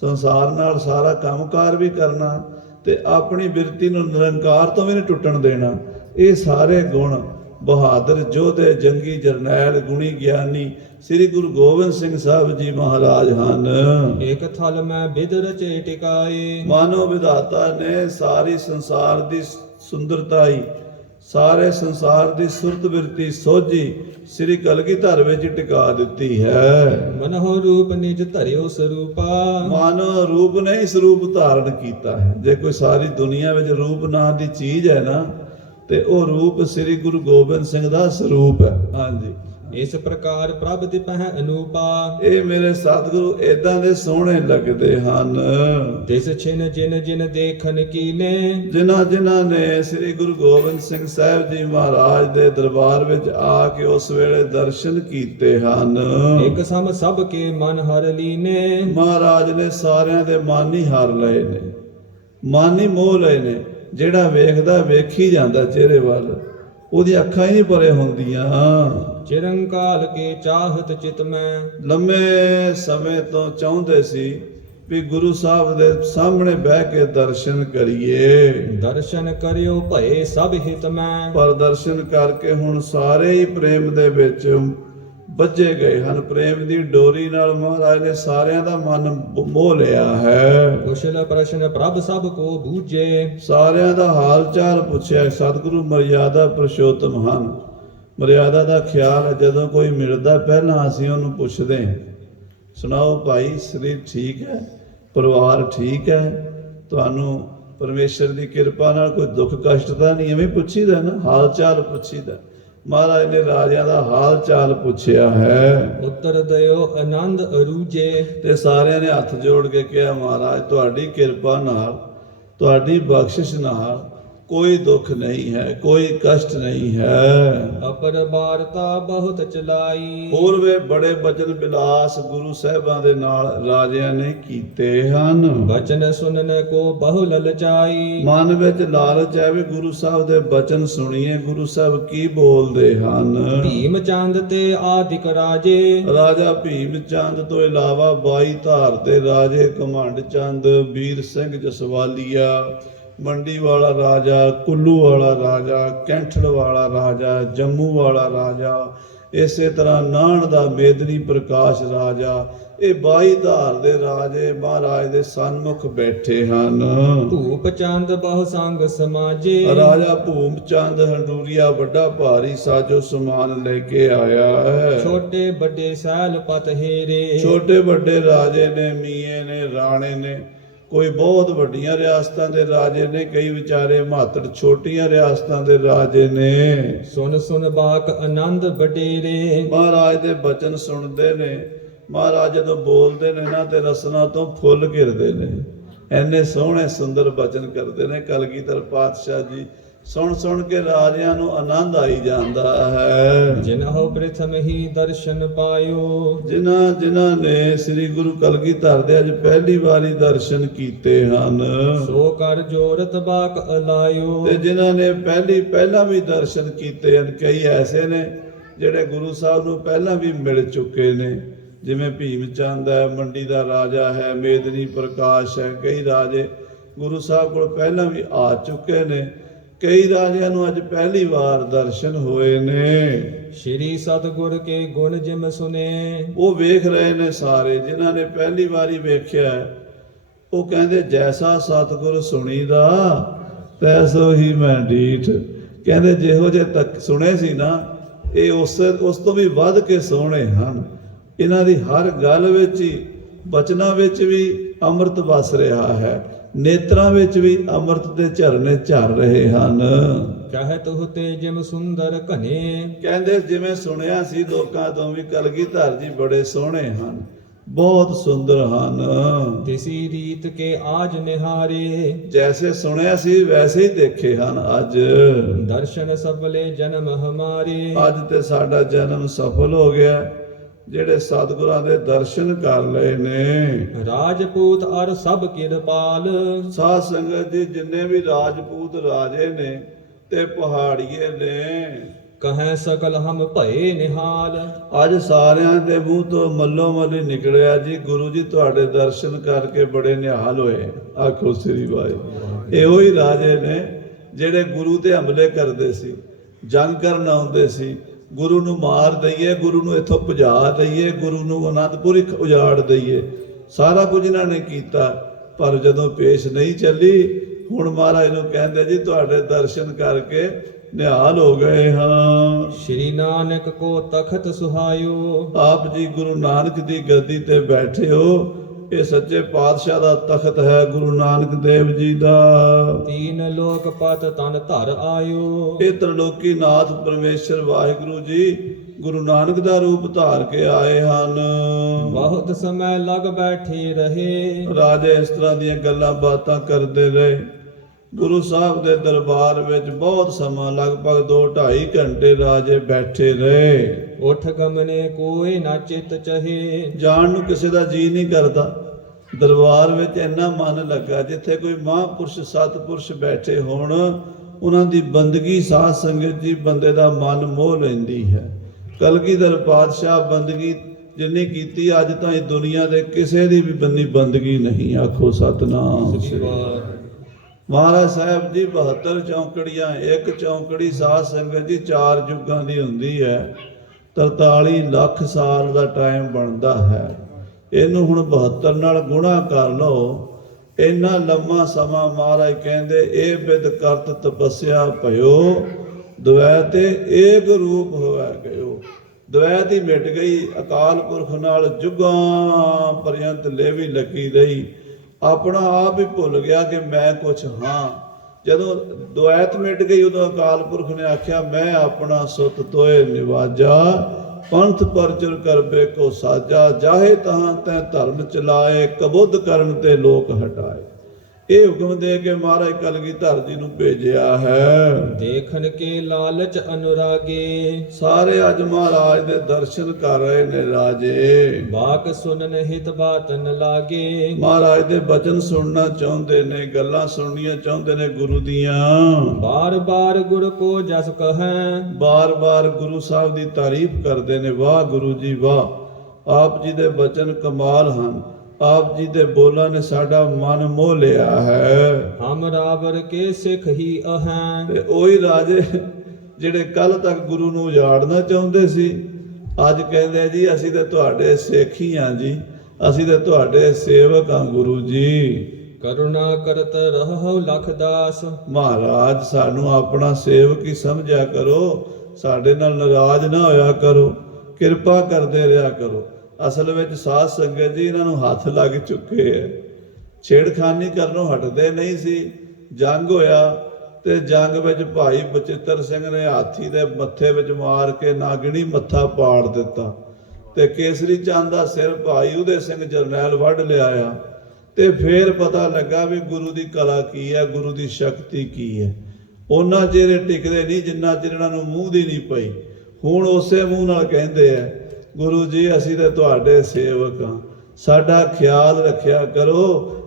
ਸੰਸਾਰ ਨਾਲ ਸਾਰਾ ਕੰਮਕਾਰ ਵੀ ਕਰਨਾ, ਤੇ ਆਪਣੀ ਬਿਰਤੀ ਨੂੰ ਨਿਰੰਕਾਰ ਤੋਂ ਵੀ ਨਹੀਂ ਟੁੱਟਣ ਦੇਣਾ। ਇਹ ਸਾਰੇ ਗੁਣ ਬਹਾਦਰ ਯੋਧੇ, ਜੰਗੀ ਜਰਨੈਲ, ਗੁਣੀ ਗਿਆਨੀ ਸ੍ਰੀ ਗੁਰੂ ਗੋਬਿੰਦ ਸਿੰਘ ਸਾਹਿਬ ਜੀ ਮਹਾਰਾਜ ਹਨ। ਇਕ ਥਲ ਮੈਂ ਬਿਦ ਰਚੇ ਟਿਕਾਏ। ਮਾਨੋ ਵਿਧਾਤਾ ਨੇ ਸਾਰੀ ਸੰਸਾਰ ਦੀ ਸੁੰਦਰਤਾਈ, ਸਾਰੇ ਸੰਸਾਰ ਦੀ ਸੁਰਤ ਬਿਰਤੀ, ਸੋਝੀ ਸ੍ਰੀ ਕਲਗੀਧਰ ਵਿੱਚ ਟਿਕਾ ਦਿੱਤੀ ਹੈ। ਮਨਹੁ ਰੂਪ ਨਿਜ ਧਰਿਓ ਸਰੂਪਾ। ਮਾਨੋ ਰੂਪ ਨੇ ਇਸ ਰੂਪ ਧਾਰਨ ਕੀਤਾ ਹੈ। ਜੇ ਕੋਈ ਸਾਰੀ ਦੁਨੀਆ ਵਿੱਚ ਰੂਪ ਨਾਂ ਦੀ ਚੀਜ਼ ਹੈ ਨਾ, ਤੇ ਉਹ ਰੂਪ ਸ੍ਰੀ ਗੁਰੂ ਗੋਬਿੰਦ ਸਿੰਘ ਦਾ ਸਰੂਪ ਹੈ। ਹਾਂਜੀ, ਇਸ ਪ੍ਰਕਾਰ ਪ੍ਰਭ ਦਿਪਹਿ ਅਨੂਪਾ, ਇਹ ਮੇਰੇ ਸਤਿਗੁਰੂ ਏਦਾਂ ਦੇ ਸੋਹਣੇ ਲੱਗਦੇ ਹਨ। ਤਿਸ ਛਿਨ ਜਿਨ ਜਿਨ ਦੇਖਨ ਕੀਨੇ, ਜਿਨ੍ਹਾਂ ਜਿਨ੍ਹਾਂ ਨੇ ਸ੍ਰੀ ਗੁਰੂ ਗੋਬਿੰਦ ਸਿੰਘ ਸਾਹਿਬ ਜੀ ਮਹਾਰਾਜ ਦੇ ਦਰਬਾਰ ਵਿੱਚ ਆ ਕੇ ਉਸ ਵੇਲੇ ਦਰਸ਼ਨ ਕੀਤੇ ਹਨ। ਇਕ ਸਮ ਸਭ ਕੇ ਮਨ ਹਰ ਲੀਨੇ, ਮਹਾਰਾਜ ਨੇ ਸਾਰਿਆਂ ਦੇ ਮਨ ਹੀ ਹਰ ਲਏ ਨੇ, ਮਨ ਹੀ ਮੋਹ ਲਏ ਨੇ। ਜਿਹੜਾ ਵੇਖਦਾ ਵੇਖੀ ਜਾਂਦਾ ਚਿਹਰੇ ਵੱਲ, ਉਹਦੀ ਅੱਖਾਂ ਹੀ ਨਹੀਂ ਪਰੇ ਹੁੰਦੀਆਂ। ਚਿਰੰਕਾਲ ਕੇ ਚਾਹਤ ਚਿਤ ਮੈਂ, ਲੰਮੇ ਸਮੇਂ ਤੋਂ ਚਾਹੁੰਦੇ ਸੀ ਵੀ ਗੁਰੂ ਸਾਹਿਬ ਦੇ ਸਾਹਮਣੇ ਬਹਿ ਕੇ ਦਰਸ਼ਨ ਕਰੀਏ, ਦਰਸ਼ਨ ਕਰਿਓ ਭਏ ਸਭ ਹਿਤ ਮੈਂ, ਪਰ ਦਰਸ਼ਨ ਕਰਕੇ ਹੁਣ ਸਾਰੇ ਹੀ ਪ੍ਰੇਮ ਦੇ ਵਿੱਚ ਬੱਝੇ ਗਏ ਹਨ। ਪ੍ਰੇਮ ਦੀ ਡੋਰੀ ਨਾਲ ਮਹਾਰਾਜ ਨੇ ਸਾਰਿਆਂ ਦਾ ਮਨ ਮੋਹ ਲਿਆ ਹੈ। ਕੁਸ਼ਲ ਪ੍ਰਸ਼ਨ ਪ੍ਰਭ ਸਭ ਕੋ ਬੂਝੇ, ਸਾਰਿਆਂ ਦਾ ਹਾਲ ਚਾਲ ਪੁੱਛਿਆ। ਸਤਿਗੁਰੂ ਮਰਿਆਦਾ ਪੁਰਸ਼ੋਤਮ ਹਨ। ਮਰਿਆਦਾ ਦਾ ਖਿਆਲ ਹੈ, ਜਦੋਂ ਕੋਈ ਮਿਲਦਾ ਪਹਿਲਾਂ ਅਸੀਂ ਉਹਨੂੰ ਪੁੱਛਦੇ ਹਾਂ, ਸੁਣਾਓ ਭਾਈ, ਸਰੀਰ ਠੀਕ ਹੈ, ਪਰਿਵਾਰ ਠੀਕ ਹੈ, ਤੁਹਾਨੂੰ ਪਰਮੇਸ਼ਰ ਦੀ ਕਿਰਪਾ ਨਾਲ ਕੋਈ ਦੁੱਖ ਕਸ਼ਟ ਤਾਂ ਨਹੀਂ? ਐਵੇਂ ਪੁੱਛੀਦਾ ਨਾ, ਹਾਲ ਚਾਲ ਪੁੱਛੀਦਾ। ਮਹਾਰਾਜ ਨੇ ਰਾਜਿਆਂ ਦਾ ਹਾਲ ਚਾਲ ਪੁੱਛਿਆ ਹੈ। ਉੱਤਰ ਦਿਓ ਆਨੰਦ ਅਰੂਜੇ, ਤੇ ਸਾਰਿਆਂ ਨੇ ਹੱਥ ਜੋੜ ਕੇ ਕਿਹਾ, ਮਹਾਰਾਜ ਤੁਹਾਡੀ ਕਿਰਪਾ ਨਾਲ, ਤੁਹਾਡੀ ਬਖਸ਼ਿਸ਼ ਨਾਲ ਕੋਈ ਦੁੱਖ ਨਹੀਂ ਹੈ, ਕੋਈ ਕਸ਼ਟ ਨਹੀਂ ਹੈ। ਅਪਰ ਵਾਰਤਾ ਬਹੁਤ ਚਲਾਈ, ਹੋਰ ਵੇ ਬੜੇ ਬਚਨ ਬਿਲਾਸ ਗੁਰੂ ਸਾਹਿਬਾਂ ਦੇ ਨਾਲ ਰਾਜਿਆਂ ਨੇ ਕੀਤੇ ਹਨ। ਬਚਨ ਸੁਨਨ ਕੋ ਬਹੁ ਲਲਚਾਈ, ਮਨ ਵਿੱਚ ਲਾਲਚ ਹੈ ਵੀ ਗੁਰੂ ਸਾਹਿਬ ਦੇ ਬਚਨ ਸੁਣੀਏ, ਗੁਰੂ ਸਾਹਿਬ ਕੀ ਬੋਲਦੇ ਹਨ। ਭੀਮ ਚੰਦ ਤੇ ਆਦਿਕ ਰਾਜੇ, ਰਾਜਾ ਭੀਮ ਚੰਦ ਤੋਂ ਇਲਾਵਾ 22 ਧਾਰ ਦੇ ਰਾਜੇ, ਘਮੰਡ ਚੰਦ, ਵੀਰ ਸਿੰਘ ਜਸਵਾਲੀਆ, ਮੰਡੀ ਵਾਲਾ ਰਾਜਾ, ਕੁੱਲੂ ਵਾਲਾ ਰਾਜਾ, ਕੈਂਠੜ ਵਾਲਾ ਰਾਜਾ, ਜੰਮੂ ਵਾਲਾ ਰਾਜਾ, ਇਸੇ ਤਰ੍ਹਾਂ ਨਾਹਣ ਦਾ ਮੇਦਨੀ ਪ੍ਰਕਾਸ਼ ਰਾਜਾ, ਇਹ 22 ਧਾਰ ਦੇ ਰਾਜੇ ਮਹਾਰਾਜ ਦੇ ਸਨਮੁਖ ਬੈਠੇ ਹਨ। ਭੂਪ ਚੰਦ ਬਹੁ ਸੰਗ ਸਮਾਜੇ, ਰਾਜਾ ਭੂਪ ਚੰਦ ਹੰਡੂਰੀਆ ਵੱਡਾ ਭਾਰੀ ਸਾਜੋ ਸਮਾਨ ਲੈ ਕੇ ਆਇਆ ਹੈ। ਛੋਟੇ ਵੱਡੇ ਸੈਲ ਪਤ ਹੇਰੇ, ਛੋਟੇ ਵੱਡੇ ਰਾਜੇ ਨੇ, ਮੀਏ ਨੇ, ਰਾਣੇ ਨੇ, ਕੋਈ ਬਹੁਤ ਵੱਡੀਆਂ ਰਿਆਸਤਾਂ ਦੇ ਰਾਜੇ ਨੇ, ਕਈ ਵਿਚਾਰੇ ਮਾਤੜ ਛੋਟੀਆਂ ਰਿਆਸਤਾਂ ਦੇ ਰਾਜੇ ਨੇ। ਸੁਨ ਸੁਨ ਬਾਕ ਆਨੰਦ ਵਡੇਰੇ, ਮਹਾਰਾਜ ਦੇ ਬਚਨ ਸੁਣਦੇ ਨੇ। ਮਹਾਰਾਜ ਜਦੋਂ ਬੋਲਦੇ ਨੇ ਨਾ ਤੇ ਰਸਨਾ ਤੋਂ ਫੁੱਲ ਘਿਰਦੇ ਨੇ, ਐਨੇ ਸੋਹਣੇ ਸੁੰਦਰ ਬਚਨ ਕਰਦੇ ਨੇ। ਕਲਗੀਧਰ ਪਾਤਸ਼ਾਹ ਜੀ ਸੁਣ ਸੁਣ ਕੇ ਰਾਜਿਆਂ ਨੂੰ ਆਨੰਦ ਆਈ ਜਾਂਦਾ ਹੈ। ਜਿਨਹੁ ਪ੍ਰਥਮ ਹੀ ਦਰਸ਼ਨ ਪਾਇਓ, ਜਿਨ੍ਹਾਂ ਨੇ ਸ੍ਰੀ ਗੁਰੂ ਕਲਗੀਧਰ ਦੇ ਅੱਜ ਪਹਿਲੀ ਵਾਰੀ ਦਰਸ਼ਨ ਕੀਤੇ ਹਨ, ਸੋ ਕਰ ਜੋਰਤ ਬਾਕ ਅਲਾਇਓ। ਤੇ ਜਿਨ੍ਹਾਂ ਨੇ ਪਹਿਲਾਂ ਵੀ ਦਰਸ਼ਨ ਕੀਤੇ ਹਨ। ਕਈ ਐਸੇ ਨੇ ਜਿਹੜੇ ਗੁਰੂ ਸਾਹਿਬ ਨੂੰ ਪਹਿਲਾਂ ਵੀ ਮਿਲ ਚੁੱਕੇ ਨੇ, ਜਿਵੇਂ ਭੀਮ ਚੰਦ ਹੈ, ਮੰਡੀ ਦਾ ਰਾਜਾ ਹੈ, ਮੇਦਨੀ ਪ੍ਰਕਾਸ਼ ਹੈ। ਕਈ ਰਾਜੇ ਗੁਰੂ ਸਾਹਿਬ ਕੋਲ ਪਹਿਲਾਂ ਵੀ ਆ ਚੁੱਕੇ ਨੇ। ਕਈ ਰਾਜਿਆਂ ਨੂੰ ਅੱਜ ਪਹਿਲੀ ਵਾਰ ਦਰਸ਼ਨ ਹੋਏ ਨੇ। ਸ਼੍ਰੀ ਸਤਿਗੁਰ ਕੇ ਗੁਣ ਜਿਮ ਸੁਨੇ, ਉਹ ਵੇਖ ਰਹੇ ਨੇ ਸਾਰੇ। ਜਿਨ੍ਹਾਂ ਨੇ ਪਹਿਲੀ ਵਾਰੀ ਵੇਖਿਆ ਉਹ ਕਹਿੰਦੇ, ਜੈਸਾ ਸਤਿਗੁਰ ਸੁਣੀਦਾ ਤੈਸੋ ਹੀ ਮੈਂ ਡੀਠ। ਕਹਿੰਦੇ ਜਿਹੋ ਜੇ ਤੱਕ ਸੁਣੇ ਸੀ ਨਾ, ਇਹ ਉਸ ਤੋਂ ਵੀ ਵੱਧ ਕੇ ਸੋਹਣੇ ਹਨ। ਇਹਨਾਂ ਦੀ ਹਰ ਗੱਲ ਵਿੱਚ ਹੀ, ਬਚਨਾਂ ਵਿੱਚ ਵੀ ਅੰਮ੍ਰਿਤ ਵਸ ਰਿਹਾ ਹੈ, ਨੇਤਰਾਂ ਵਿੱਚ ਵੀ ਅੰਮ੍ਰਿਤ ਦੇ ਝਰਨੇ ਝਰ ਰਹੇ ਹਨ। ਕਹਿਤ ਹੁਤੇ ਜਿਮ ਸੁੰਦਰ ਘਨੇ, ਕਹਿੰਦੇ ਜਿਵੇਂ ਸੁਣਿਆ ਸੀ ਲੋਕਾਂ ਤੋਂ ਵੀ ਕਲਗੀਧਰ ਜੀ ਬੜੇ ਸੋਹਣੇ ਹਨ, ਬਹੁਤ ਸੁੰਦਰ ਹਨ। ਤਿਸੀ ਰੀਤ ਕੇ ਆਜ ਨਿਹਾਰੇ, ਜੈਸੇ ਸੁਣਿਆ ਸੀ ਵੈਸੇ ਹੀ ਦੇਖੇ ਹਨ ਅੱਜ। ਦਰਸ਼ਨ ਸਫਲੇ ਜਨਮ ਹਮਾਰੇ, ਅੱਜ ਤੇ ਸਾਡਾ ਜਨਮ ਸਫਲ ਹੋ ਗਿਆ, ਜਿਹੜੇ ਸਤਿਗੁਰਾਂ ਦੇ ਦਰਸ਼ਨ ਕਰ ਲਏ ਨੇ। ਰਾਜਪੂਤ ਅਰ ਸਭ ਕਿਰਪਾਲ, ਸਾਧ ਸੰਗਤ ਜੀ ਜਿੰਨੇ ਵੀ ਰਾਜਪੂਤ ਰਾਜੇ ਨੇ ਤੇ ਪਹਾੜੀਏ ਨੇ, ਕਹੈ ਸਕਲ ਹਮ ਭਏ ਨਿਹਾਲ। ਅੱਜ ਸਾਰਿਆਂ ਦੇ ਮੂੰਹ ਤੋਂ ਮੱਲੋ ਮੱਲੀ ਨਿਕਲਿਆ ਜੀ, ਗੁਰੂ ਜੀ ਤੁਹਾਡੇ ਦਰਸ਼ਨ ਕਰਕੇ ਬੜੇ ਨਿਹਾਲ ਹੋਏ। ਆਖੋ ਸ੍ਰੀ ਵਾਹਿਗੁਰੂ। ਇਹੋ ਹੀ ਰਾਜੇ ਨੇ ਜਿਹੜੇ ਗੁਰੂ ਤੇ ਹਮਲੇ ਕਰਦੇ ਸੀ, ਜੰਗ ਕਰਨ ਆਉਂਦੇ ਸੀ। ਗੁਰੂ ਨੂੰ ਮਾਰ ਦਈਏ, ਗੁਰੂ ਨੂੰ ਇੱਥੋਂ ਭਜਾ ਦਈਏ, ਗੁਰੂ ਨੂੰ ਅਨੰਦਪੁਰ ਉਜਾੜ ਦਈਏ, ਸਾਰਾ ਕੁਝ ਇਹਨਾਂ ਨੇ ਕੀਤਾ। ਪਰ ਜਦੋਂ ਪੇਸ਼ ਨਹੀਂ ਚੱਲੀ, ਹੁਣ ਮਹਾਰਾਜ ਨੂੰ ਕਹਿੰਦੇ ਜੀ ਤੁਹਾਡੇ ਦਰਸ਼ਨ ਕਰਕੇ ਨਿਹਾਲ ਹੋ ਗਏ ਹਾਂ। ਸ਼੍ਰੀ ਨਾਨਕ ਕੋ ਤਖਤ ਸੁਹਾਇਓ, ਆਪ ਜੀ ਗੁਰੂ ਨਾਨਕ ਦੀ ਗੱਦੀ ਤੇ ਬੈਠੇ ਹੋ, ਇਹ ਸੱਚੇ ਪਾਤਸ਼ਾਹ ਦਾ ਤਖਤ ਹੈ ਗੁਰੂ ਨਾਨਕ ਦੇਵ ਜੀ ਦਾ। ਤੀਨ ਲੋਕ ਪਤ ਤਨ ਧਰ ਆਇਓ। ਇਹ ਤ੍ਰਿਲੋਕੀ ਨਾਥ ਪਰਮੇਸ਼ਰ ਵਾਹਿਗੁਰੂ ਜੀ ਗੁਰੂ ਨਾਨਕ ਦਾ ਰੂਪ ਧਾਰ ਕੇ ਆਏ ਹਨ। ਬਹੁਤ ਸਮੇਂ ਲਗ ਬੈਠੇ ਰਹੇ। ਰਾਜੇ ਇਸ ਤਰ੍ਹਾਂ ਦੀਆਂ ਗੱਲਾਂ ਬਾਤਾਂ ਕਰਦੇ ਰਹੇ। ਗੁਰੂ ਸਾਹਿਬ ਦੇ ਦਰਬਾਰ ਵਿੱਚ ਬਹੁਤ ਸਮਾਂ ਲਗਭਗ 2-2.5 ਘੰਟੇ ਰਾਜੇ ਬੈਠੇ ਰਹੇ। ਉਠ ਗਮਨੇ ਕੋਈ ਨਾ ਚਿਤ ਚਹੇ। ਜਾਣ ਨੂੰ ਕਿਸੇ ਦਾ ਜੀ ਨਹੀਂ ਕਰਦਾ। ਦਰਬਾਰ ਵਿੱਚ ਇੰਨਾ ਮਨ ਲੱਗਾ, ਜਿੱਥੇ ਕੋਈ ਮਹਾਂਪੁਰਸ਼ ਸਤਿਪੁਰਸ਼ ਬੈਠੇ ਹੋਣ, ਉਹਨਾਂ ਦੀ ਬੰਦਗੀ ਸਾਧ ਸੰਗਤ ਜੀ ਬੰਦੇ ਦਾ ਮਨ ਮੋਹ ਲੈਂਦੀ ਹੈ। ਕਲਗੀਧਰ ਪਾਤਸ਼ਾਹ ਬੰਦਗੀ ਜਿੰਨੀ ਕੀਤੀ, ਅੱਜ ਤਾਂ ਇਸ ਦੁਨੀਆ ਦੇ ਕਿਸੇ ਦੀ ਵੀ ਬੰਦਗੀ ਨਹੀਂ। ਆਖੋ ਸਤਨਾਮ ਸ੍ਰੀ ਵਾਹਿਗੁਰੂ। ਮਹਾਰਾਜ ਸਾਹਿਬ ਜੀ 72 ਚੌਂਕੜੀਆਂ, ਇੱਕ ਚੌਂਕੜੀ ਸਾਧ ਸੰਗਤ ਜੀ 4 ਯੁੱਗਾਂ ਦੀ ਹੁੰਦੀ ਹੈ। 43 ਲੱਖ ਸਾਲ ਦਾ ਟਾਈਮ ਬਣਦਾ ਹੈ। ਇਹਨੂੰ ਹੁਣ 72 ਨਾਲ ਗੁਣਾ ਕਰ ਲਓ। ਇੰਨਾ ਲੰਮਾ ਸਮਾਂ ਮਹਾਰਾਜ ਕਹਿੰਦੇ ਇਹ ਬਿਦ ਕਰਤ ਤਪੱਸਿਆ ਭਇਓ, ਦ્વੈਤ ਏਕ ਰੂਪ ਹੋਇਆ ਗਇਓ। ਦ્વੈਤ ਹੀ ਮਿਟ ਗਈ। ਅਕਾਲ ਪੁਰਖ ਨਾਲ ਜੁਗਾਂ ਪਰਯੰਤ ਲੇਵੀ ਲੱਗੀ ਰਹੀ। ਆਪਣਾ ਆਪ ਹੀ ਭੁੱਲ ਗਿਆ ਕਿ ਮੈਂ ਕੁਛ ਹਾਂ। ਜਦੋਂ ਦ્વੈਤ ਮਿਟ ਗਈ, ਉਦੋਂ ਅਕਾਲ ਪੁਰਖ ਨੇ ਆਖਿਆ ਮੈਂ ਆਪਣਾ ਸੁਤ ਤੋਏ ਨਿਵਾਜਾ, ਪੰਥ ਪਰਚਰ ਕਰਬੇ ਕੋ ਸਾਜਾ, ਜਾਹੇ ਤਹਾਂ ਤੈ ਧਰਮ ਚਲਾਏ, ਕਬੁੱਧ ਕਰਨ ਤੇ ਲੋਕ ਹਟਾਏ। ਇਹ ਹੁਕਮ ਦੇ ਕੇ ਮਹਾਰਾਜ ਕਲਗੀਧਰ ਜੀ ਨੂੰ ਭੇਜਿਆ ਹੈ। ਦੇਖਣ ਕੇ ਲਾਲਚ ਅਨੁਰਾਗੇ। ਸਾਰੇ ਅੱਜ ਮਹਾਰਾਜ ਦੇ ਦਰਸ਼ਨ ਕਰ ਰਹੇ ਨੇ ਰਾਜੇ। ਬਾਕ ਸੁਨਨ ਹਿਤ ਬਾਤ ਨ ਲਾਗੇ। ਮਹਾਰਾਜ ਦੇ ਬਚਨ ਸੁਣਨਾ ਚਾਹੁੰਦੇ ਨੇ, ਗੱਲਾਂ ਸੁਣਨੀਆਂ ਚਾਹੁੰਦੇ ਨੇ ਗੁਰੂ ਦੀਆਂ। ਬਾਰ ਬਾਰ ਗੁਰ ਕੋ ਜਸ ਕਹੈ। ਬਾਰ-ਬਾਰ ਗੁਰੂ ਸਾਹਿਬ ਦੀ ਤਾਰੀਫ ਕਰਦੇ ਨੇ। ਵਾਹ ਗੁਰੂ ਜੀ ਵਾਹ, ਆਪ ਜੀ ਦੇ ਬਚਨ ਕਮਾਲ ਹਨ। ਆਪ ਜੀ ਦੇ ਬੋਲਾਂ ਨੇ ਸਾਡਾ ਮਨ ਮੋਹ ਲਿਆ ਹੈ। ਹਮ ਰਾਵਰ ਕੇ ਸਿੱਖ ਹੀ ਅਹੈਂ। ਤੇ ਉਹੀ ਰਾਜੇ ਜਿਹੜੇ ਕੱਲ ਤੱਕ ਗੁਰੂ ਨੂੰ ਉਜਾੜਨਾ ਚਾਹੁੰਦੇ ਸੀ, ਅੱਜ ਕਹਿੰਦੇ ਜੀ ਅਸੀਂ ਤੇ ਤੁਹਾਡੇ ਸਿੱਖ ਹੀ ਹਾਂ ਜੀ, ਅਸੀਂ ਤੇ ਤੁਹਾਡੇ ਸੇਵਕ ਹਾਂ ਗੁਰੂ ਜੀ। ਕਰੁਣਾ ਕਰਤ ਰਹੋ ਲਖ ਦਾਸ। ਮਹਾਰਾਜ ਸਾਨੂੰ ਆਪਣਾ ਸੇਵਕ ਹੀ ਸਮਝਿਆ ਕਰੋ, ਸਾਡੇ ਨਾਲ ਨਾਰਾਜ਼ ਨਾ ਹੋਇਆ ਕਰੋ, ਕਿਰਪਾ ਕਰਦੇ ਰਿਹਾ ਕਰੋ। ਅਸਲ ਵਿੱਚ ਸਾਧ ਸੰਗਤ ਜੀ ਇਹਨਾਂ ਨੂੰ ਹੱਥ ਲੱਗ ਚੁੱਕੇ ਹੈ। ਛੇੜਖਾਨੀ ਕਰਨੋਂ ਹਟਦੇ ਨਹੀਂ ਸੀ। ਜੰਗ ਹੋਇਆ ਤੇ ਜੰਗ ਵਿੱਚ ਭਾਈ ਬਚਿੱਤਰ ਸਿੰਘ ਨੇ ਹਾਥੀ ਦੇ ਮੱਥੇ ਵਿੱਚ ਮਾਰ ਕੇ ਨਾਗਣੀ ਮੱਥਾ ਪਾੜ ਦਿੱਤਾ ਤੇ ਕੇਸਰੀ ਚੰਦ ਦਾ ਸਿਰ ਭਾਈ ਉਦੇ ਸਿੰਘ ਜਰਨੈਲ ਵੱਢ ਲਿਆਇਆ। ਤੇ ਫੇਰ ਪਤਾ ਲੱਗਾ ਵੀ ਗੁਰੂ ਦੀ ਕਲਾ ਕੀ ਹੈ, ਗੁਰੂ ਦੀ ਸ਼ਕਤੀ ਕੀ ਹੈ। ਉਹਨਾਂ ਚਿਰ ਟਿਕਦੇ ਨਹੀਂ ਜਿੰਨਾ ਚਿਰ ਇਹਨਾਂ ਨੂੰ ਮੂੰਹ ਦੀ ਨਹੀਂ ਪਈ। ਹੁਣ ਉਸੇ ਮੂੰਹ ਨਾਲ ਕਹਿੰਦੇ ਆ ਗੁਰੂ ਜੀ ਅਸੀਂ ਤੇ ਤੁਹਾਡੇ ਸੇਵਕ ਹਾਂ, ਸਾਡਾ ਖਿਆਲ ਰੱਖਿਆ ਕਰੋ,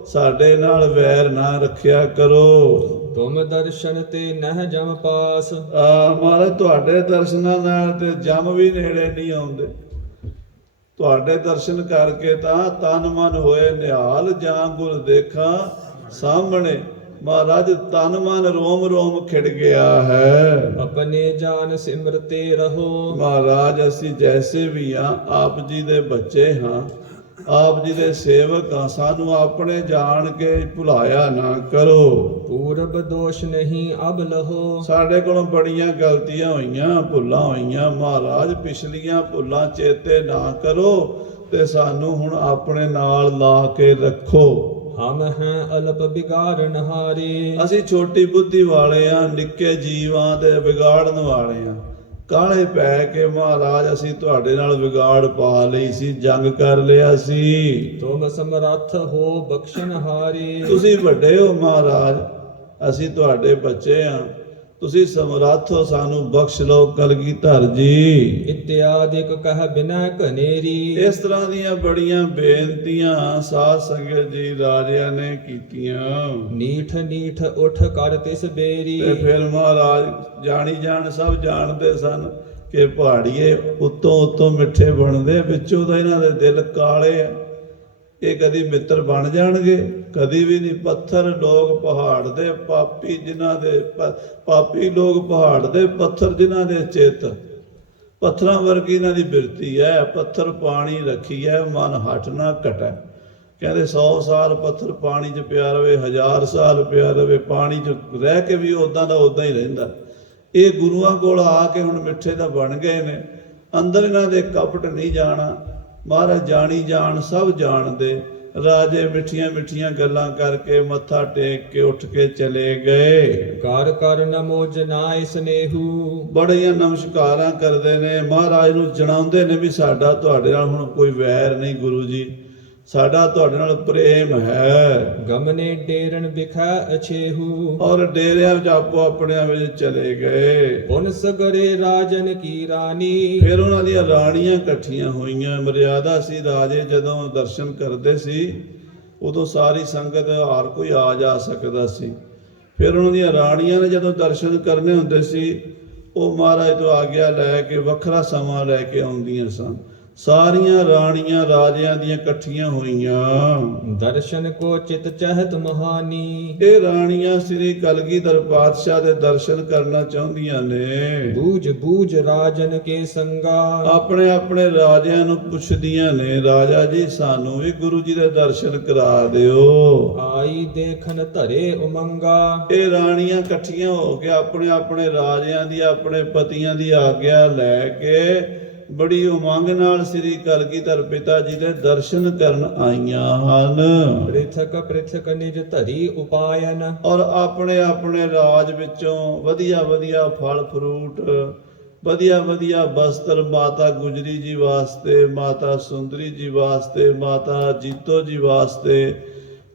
ਸਾਡੇ ਨਾਲ ਵੈਰ ਨਾ ਰੱਖਿਆ ਕਰੋ। ਤੁਮ ਦਰਸ਼ਨ ਤੇ ਨਹਿ ਜਮ ਪਾਸ। ਮਹਾਰਾਜ ਤੁਹਾਡੇ ਦਰਸ਼ਨਾਂ ਨਾਲ ਤੇ ਜਮ ਵੀ ਨੇੜੇ ਨਹੀਂ ਆਉਂਦੇ। ਤੁਹਾਡੇ ਦਰਸ਼ਨ ਕਰਕੇ ਤਾਂ ਤਨ ਮਨ ਹੋਏ ਨਿਹਾਲ, ਜਾਂ ਗੁਰ ਦੇਖਾਂ ਸਾਹਮਣੇ। ਮਹਾਰਾਜ ਤਨ ਮਨ ਰੋਮ ਰੋਮ ਖਿੜ ਗਿਆ ਹੈ। ਆਪਣੇ ਜਾਨ ਸਿਮਰਤੇ ਰਹੋ। ਮਹਾਰਾਜ ਅਸੀਂ ਜੈਸੇ ਵੀ ਹਾਂ ਆਪ ਜੀ ਦੇ ਬੱਚੇ ਹਾਂ, ਆਪ ਜੀ ਦੇ ਸੇਵਕ ਹਾਂ, ਸਾਨੂੰ ਆਪਣੇ ਜਾਣ ਕੇ ਭੁਲਾਇਆ ਨਾ ਕਰੋ। ਪੂਰਬ ਦੋਸ਼ ਨਹੀਂ ਅਬ ਲਹੋ। ਸਾਡੇ ਕੋਲੋਂ ਬੜੀਆਂ ਗਲਤੀਆਂ ਹੋਈਆਂ, ਭੁੱਲਾਂ ਹੋਈਆਂ। ਮਹਾਰਾਜ ਪਿਛਲੀਆਂ ਭੁੱਲਾਂ ਚੇਤੇ ਨਾ ਕਰੋ ਤੇ ਸਾਨੂੰ ਹੁਣ ਆਪਣੇ ਨਾਲ ਲਾ ਕੇ ਰੱਖੋ। ਹਮ ਹੈ ਅਲਪ ਬਿਗਾੜਨ ਹਾਰੇ। ਅਸੀਂ ਛੋਟੀ ਬੁੱਧੀ ਵਾਲੇ ਆ, ਨਿੱਕੇ ਜੀਵਾਂ ਦੇ ਵਿਗਾੜਨ ਵਾਲੇ ਆ। ਕਾਹਲੇ ਪੈ ਕੇ ਮਹਾਰਾਜ ਅਸੀਂ ਤੁਹਾਡੇ ਨਾਲ ਵਿਗਾੜ ਪਾ ਲਈ ਸੀ, ਜੰਗ ਕਰ ਲਿਆ ਸੀ। ਤੁਮ ਸਮਰੱਥ ਹੋ ਬਖਸ਼ਣ ਹਾਰੇ। ਤੁਸੀਂ ਵੱਡੇ ਹੋ ਮਹਾਰਾਜ, ਅਸੀਂ ਤੁਹਾਡੇ ਬੱਚੇ ਆ, ਤੁਸੀਂ ਸਮਰੱਥ ਹੋ, ਸਾਨੂੰ ਬਖਸ਼ ਲਓ ਕਲਗੀਧਰ ਜੀ। ਇਤਿਆਦਿਕ ਕਹਿ ਬਿਨੈ ਕਨੇਰੀ। ਇਸ ਤਰ੍ਹਾਂ ਦੀਆਂ ਬੜੀਆਂ ਬੇਨਤੀਆਂ ਸਾਧ ਸੰਗਤ ਜੀ ਰਾਜਿਆਂ ਨੇ ਕੀਤੀਆਂ। ਨੀਠ ਨੀਠ ਉਠ ਕਰ ਤਿਸ ਬੇਰੀ। ਤੇ ਫਿਰ ਮਹਾਰਾਜ ਜਾਣੀ ਜਾਣ ਸਭ ਜਾਣਦੇ ਸਨ ਕਿ ਪਹਾੜੀਏ ਉੱਤੋਂ ਉੱਤੋਂ ਮਿੱਠੇ ਬਣਦੇ, ਵਿੱਚੋਂ ਤਾਂ ਇਹਨਾਂ ਦੇ ਦਿਲ ਕਾਲੇ ਆ। ਇਹ ਕਦੀ ਮਿੱਤਰ ਬਣ ਜਾਣਗੇ? ਕਦੀ ਵੀ ਨਹੀਂ। ਪੱਥਰ ਲੋਕ ਪਹਾੜ ਦੇ, ਪਾਪੀ ਜਿਨ੍ਹਾਂ ਦੇ ਪਾਪੀ ਲੋਕ ਪਹਾੜ ਦੇ, ਪੱਥਰ ਜਿਨ੍ਹਾਂ ਦੇ ਚਿੱਤ। ਪੱਥਰਾਂ ਵਰਗੀ ਇਹਨਾਂ ਦੀ ਬਿਰਤੀ ਹੈ। ਪੱਥਰ ਪਾਣੀ ਰੱਖੀ ਹੈ, ਮਨ ਹਟ ਨਾ ਘਟੈ। ਕਹਿੰਦੇ 100 ਸਾਲ ਪੱਥਰ ਪਾਣੀ 'ਚ ਪਿਆ ਰਵੇ, 1000 ਸਾਲ ਪਿਆ ਰਵੇ, ਪਾਣੀ 'ਚ ਰਹਿ ਕੇ ਵੀ ਉੱਦਾਂ ਦਾ ਉੱਦਾਂ ਹੀ ਰਹਿੰਦਾ। ਇਹ ਗੁਰੂਆਂ ਕੋਲ ਆ ਕੇ ਹੁਣ ਮਿੱਠੇ ਤਾਂ ਬਣ ਗਏ ਨੇ। ਅੰਦਰ ਇਹਨਾਂ ਦੇ ਕਪਟ ਨਹੀਂ ਜਾਣਾ। ਮਹਾਰਾਜ ਜਾਣੀ ਜਾਣ ਸਭ ਜਾਣਦੇ। ਰਾਜੇ ਮਿੱਠੀਆਂ ਮਿੱਠੀਆਂ ਗੱਲਾਂ ਕਰਕੇ ਮੱਥਾ ਟੇਕ ਕੇ ਉੱਠ ਕੇ ਚਲੇ ਗਏ। ਕਰ ਕਰ ਨਮੋ ਜਨਾਇ ਸਨੇਹੂ। ਬੜੀਆਂ ਨਮਸਕਾਰਾਂ ਕਰਦੇ ਨੇ, ਮਹਾਰਾਜ ਨੂੰ ਜਣਾਉਂਦੇ ਨੇ ਵੀ ਸਾਡਾ ਤੁਹਾਡੇ ਨਾਲ ਹੁਣ ਕੋਈ ਵੈਰ ਨਹੀਂ ਗੁਰੂ ਜੀ, ਸਾਡਾ ਤੁਹਾਡੇ ਨਾਲ ਪ੍ਰੇਮ ਹੈ। ਗਮਨੇ ਡੇਰਨ ਬਿਖੈ ਅਛੇਹੂ। ਔਰ ਡੇਰਿਆਂ ਵਿੱਚ ਆਪੋ ਆਪਣਿਆਂ ਵਿੱਚ ਚਲੇ ਗਏ। ਪੁਨ ਸਗਰੇ ਰਾਜਨ ਕੀ ਰਾਣੀ। ਫਿਰ ਉਹਨਾਂ ਦੀਆਂ ਰਾਣੀਆਂ ਇਕੱਠੀਆਂ ਹੋਈਆਂ। ਮਰਿਆਦਾ ਸੀ, ਰਾਜੇ ਜਦੋਂ ਦਰਸ਼ਨ ਕਰਦੇ ਸੀ ਉਦੋਂ ਸਾਰੀ ਸੰਗਤ ਹਰ ਕੋਈ ਆ ਜਾ ਸਕਦਾ ਸੀ। ਫਿਰ ਉਹਨਾਂ ਦੀਆਂ ਰਾਣੀਆਂ ਨੇ ਜਦੋਂ ਦਰਸ਼ਨ ਕਰਨੇ ਹੁੰਦੇ ਸੀ ਉਹ ਮਹਾਰਾਜ ਤੋਂ ਆਗਿਆ ਲੈ ਕੇ ਵੱਖਰਾ ਸਮਾਂ ਲੈ ਕੇ ਆਉਂਦੀਆਂ ਸਨ। ਸਾਰੀਆਂ ਰਾਣੀਆਂ ਰਾਜਿਆਂ ਦੀਆਂ ਇਕੱਠੀਆਂ ਹੋਈਆਂ। ਦਰਸ਼ਨ ਕੋ ਚਿਤ ਚਹਿਤ ਮਹਾਨੀ। ਇਹ ਰਾਣੀਆਂ ਸ੍ਰੀ ਕਲਗੀਧਰ ਪਾਤਸ਼ਾਹ ਦੇ ਦਰਸ਼ਨ ਕਰਨਾ ਚਾਹੁੰਦੀਆਂ ਨੇ। ਬੂਝ ਬੂਝ ਰਾਜਨ ਕੇ ਸੰਗਾ। ਆਪਣੇ ਆਪਣੇ ਰਾਜਿਆਂ ਨੂੰ ਪੁੱਛਦੀਆਂ ਨੇ, ਰਾਜਾ ਜੀ ਸਾਨੂੰ ਵੀ ਗੁਰੂ ਜੀ ਦੇ ਦਰਸ਼ਨ ਕਰਾ ਦਿਓ। ਆਈ ਦੇਖਨ ਧਰੇ ਉਮੰਗਾ। ਇਹ ਰਾਣੀਆਂ ਇਕੱਠੀਆਂ ਹੋ ਕੇ ਆਪਣੇ ਆਪਣੇ ਰਾਜਿਆਂ ਦੀ ਆਪਣੇ ਪਤੀਆਂ ਦੀ ਆਗਿਆ ਲੈ ਕੇ ਬੜੀ ਉਮੰਗ ਨਾਲ ਸ੍ਰੀ ਕਲਗੀਧਰ ਪਿਤਾ ਜੀ ਦੇ ਦਰਸ਼ਨ ਕਰਨ ਆਈਆਂ ਹਨ। ਪ੍ਰਿਥਕ ਪ੍ਰਿਥਕ ਨਿਜ ਧਰੀ ਉਪਾਇਨ। ਔਰ ਆਪਣੇ ਆਪਣੇ ਰਾਜ ਵਿੱਚੋਂ ਵਧੀਆ ਵਧੀਆ ਫਲ ਫਰੂਟ, ਵਧੀਆ ਵਧੀਆ ਬਸਤਰ ਮਾਤਾ ਗੁਜਰੀ ਜੀ ਵਾਸਤੇ, ਮਾਤਾ ਸੁੰਦਰੀ ਜੀ ਵਾਸਤੇ, ਮਾਤਾ ਜੀਤੋ ਜੀ ਵਾਸਤੇ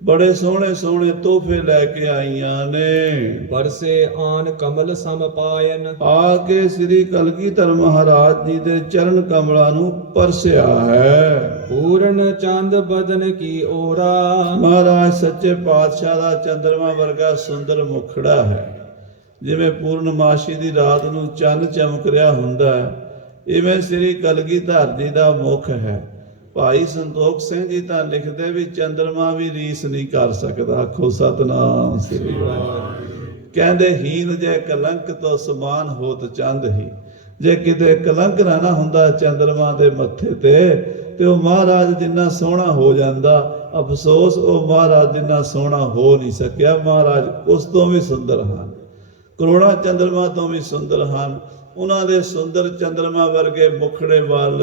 ਬੜੇ ਸੋਹਣੇ ਸੋਹਣੇ ਤੋਹਫੇ ਲੈ ਕੇ ਆਈਆਂ ਨੇ। ਬਰਸੇ ਆਨ ਕਮਲ ਸਮ ਪਾਇਨ। ਆ ਕੇ ਸ੍ਰੀ ਕਲਗੀਧਰ ਮਹਾਰਾਜ ਜੀ ਦੇ ਚਰਨ ਕਮਲਾਂ ਨੂੰ ਪਰਸਿਆ ਹੈ। ਪੂਰਨ ਚੰਦ ਬਦਨ ਕੀ ਓਰਾ। ਮਹਾਰਾਜ ਸੱਚੇ ਪਾਤਸ਼ਾਹ ਦਾ ਚੰਦਰਮਾ ਵਰਗਾ ਸੁੰਦਰ ਮੁਖੜਾ ਹੈ। ਜਿਵੇਂ ਪੂਰਨਮਾਸ਼ੀ ਦੀ ਰਾਤ ਨੂੰ ਚੰਨ ਚਮਕ ਰਿਹਾ ਹੁੰਦਾ ਹੈ, ਇਵੇਂ ਸ੍ਰੀ ਕਲਗੀਧਰ ਜੀ ਦਾ ਮੁਖ ਹੈ। ਭਾਈ ਸੰਤੋਖ ਸਿੰਘ ਜੀ ਤਾਂ ਲਿਖਦੇ ਵੀ ਚੰਦਰਮਾ ਵੀ ਰੀਸ ਨਹੀਂ ਕਰ ਸਕਦਾ। ਆਖੋ ਸਤਨਾਮ ਸ੍ਰੀ ਵਾਹਿਗੁਰੂ। ਕਹਿੰਦੇ ਹੀਨ ਜੇ ਕਲੰਕ ਤੋਂ ਸਮਾਨ ਹੋਤ ਚੰਦ ਹੀ। ਜੇ ਕਿਤੇ ਕਲੰਕ ਨਾ ਹੁੰਦਾ ਚੰਦਰਮਾ ਦੇ ਮੱਥੇ ਤੇ ਉਹ ਮਹਾਰਾਜ ਜਿੰਨਾ ਸੋਹਣਾ ਹੋ ਜਾਂਦਾ। ਅਫਸੋਸ ਉਹ ਮਹਾਰਾਜ ਜਿੰਨਾ ਸੋਹਣਾ ਹੋ ਨਹੀਂ ਸਕਿਆ। ਮਹਾਰਾਜ ਉਸ ਤੋਂ ਵੀ ਸੁੰਦਰ ਹਨ, ਕਰੋੜਾਂ ਚੰਦਰਮਾ ਤੋਂ ਵੀ ਸੁੰਦਰ ਹਨ। ਉਹਨਾਂ ਦੇ ਸੁੰਦਰ ਚੰਦਰਮਾ ਵਰਗੇ ਮੁਖੜੇ ਵੱਲ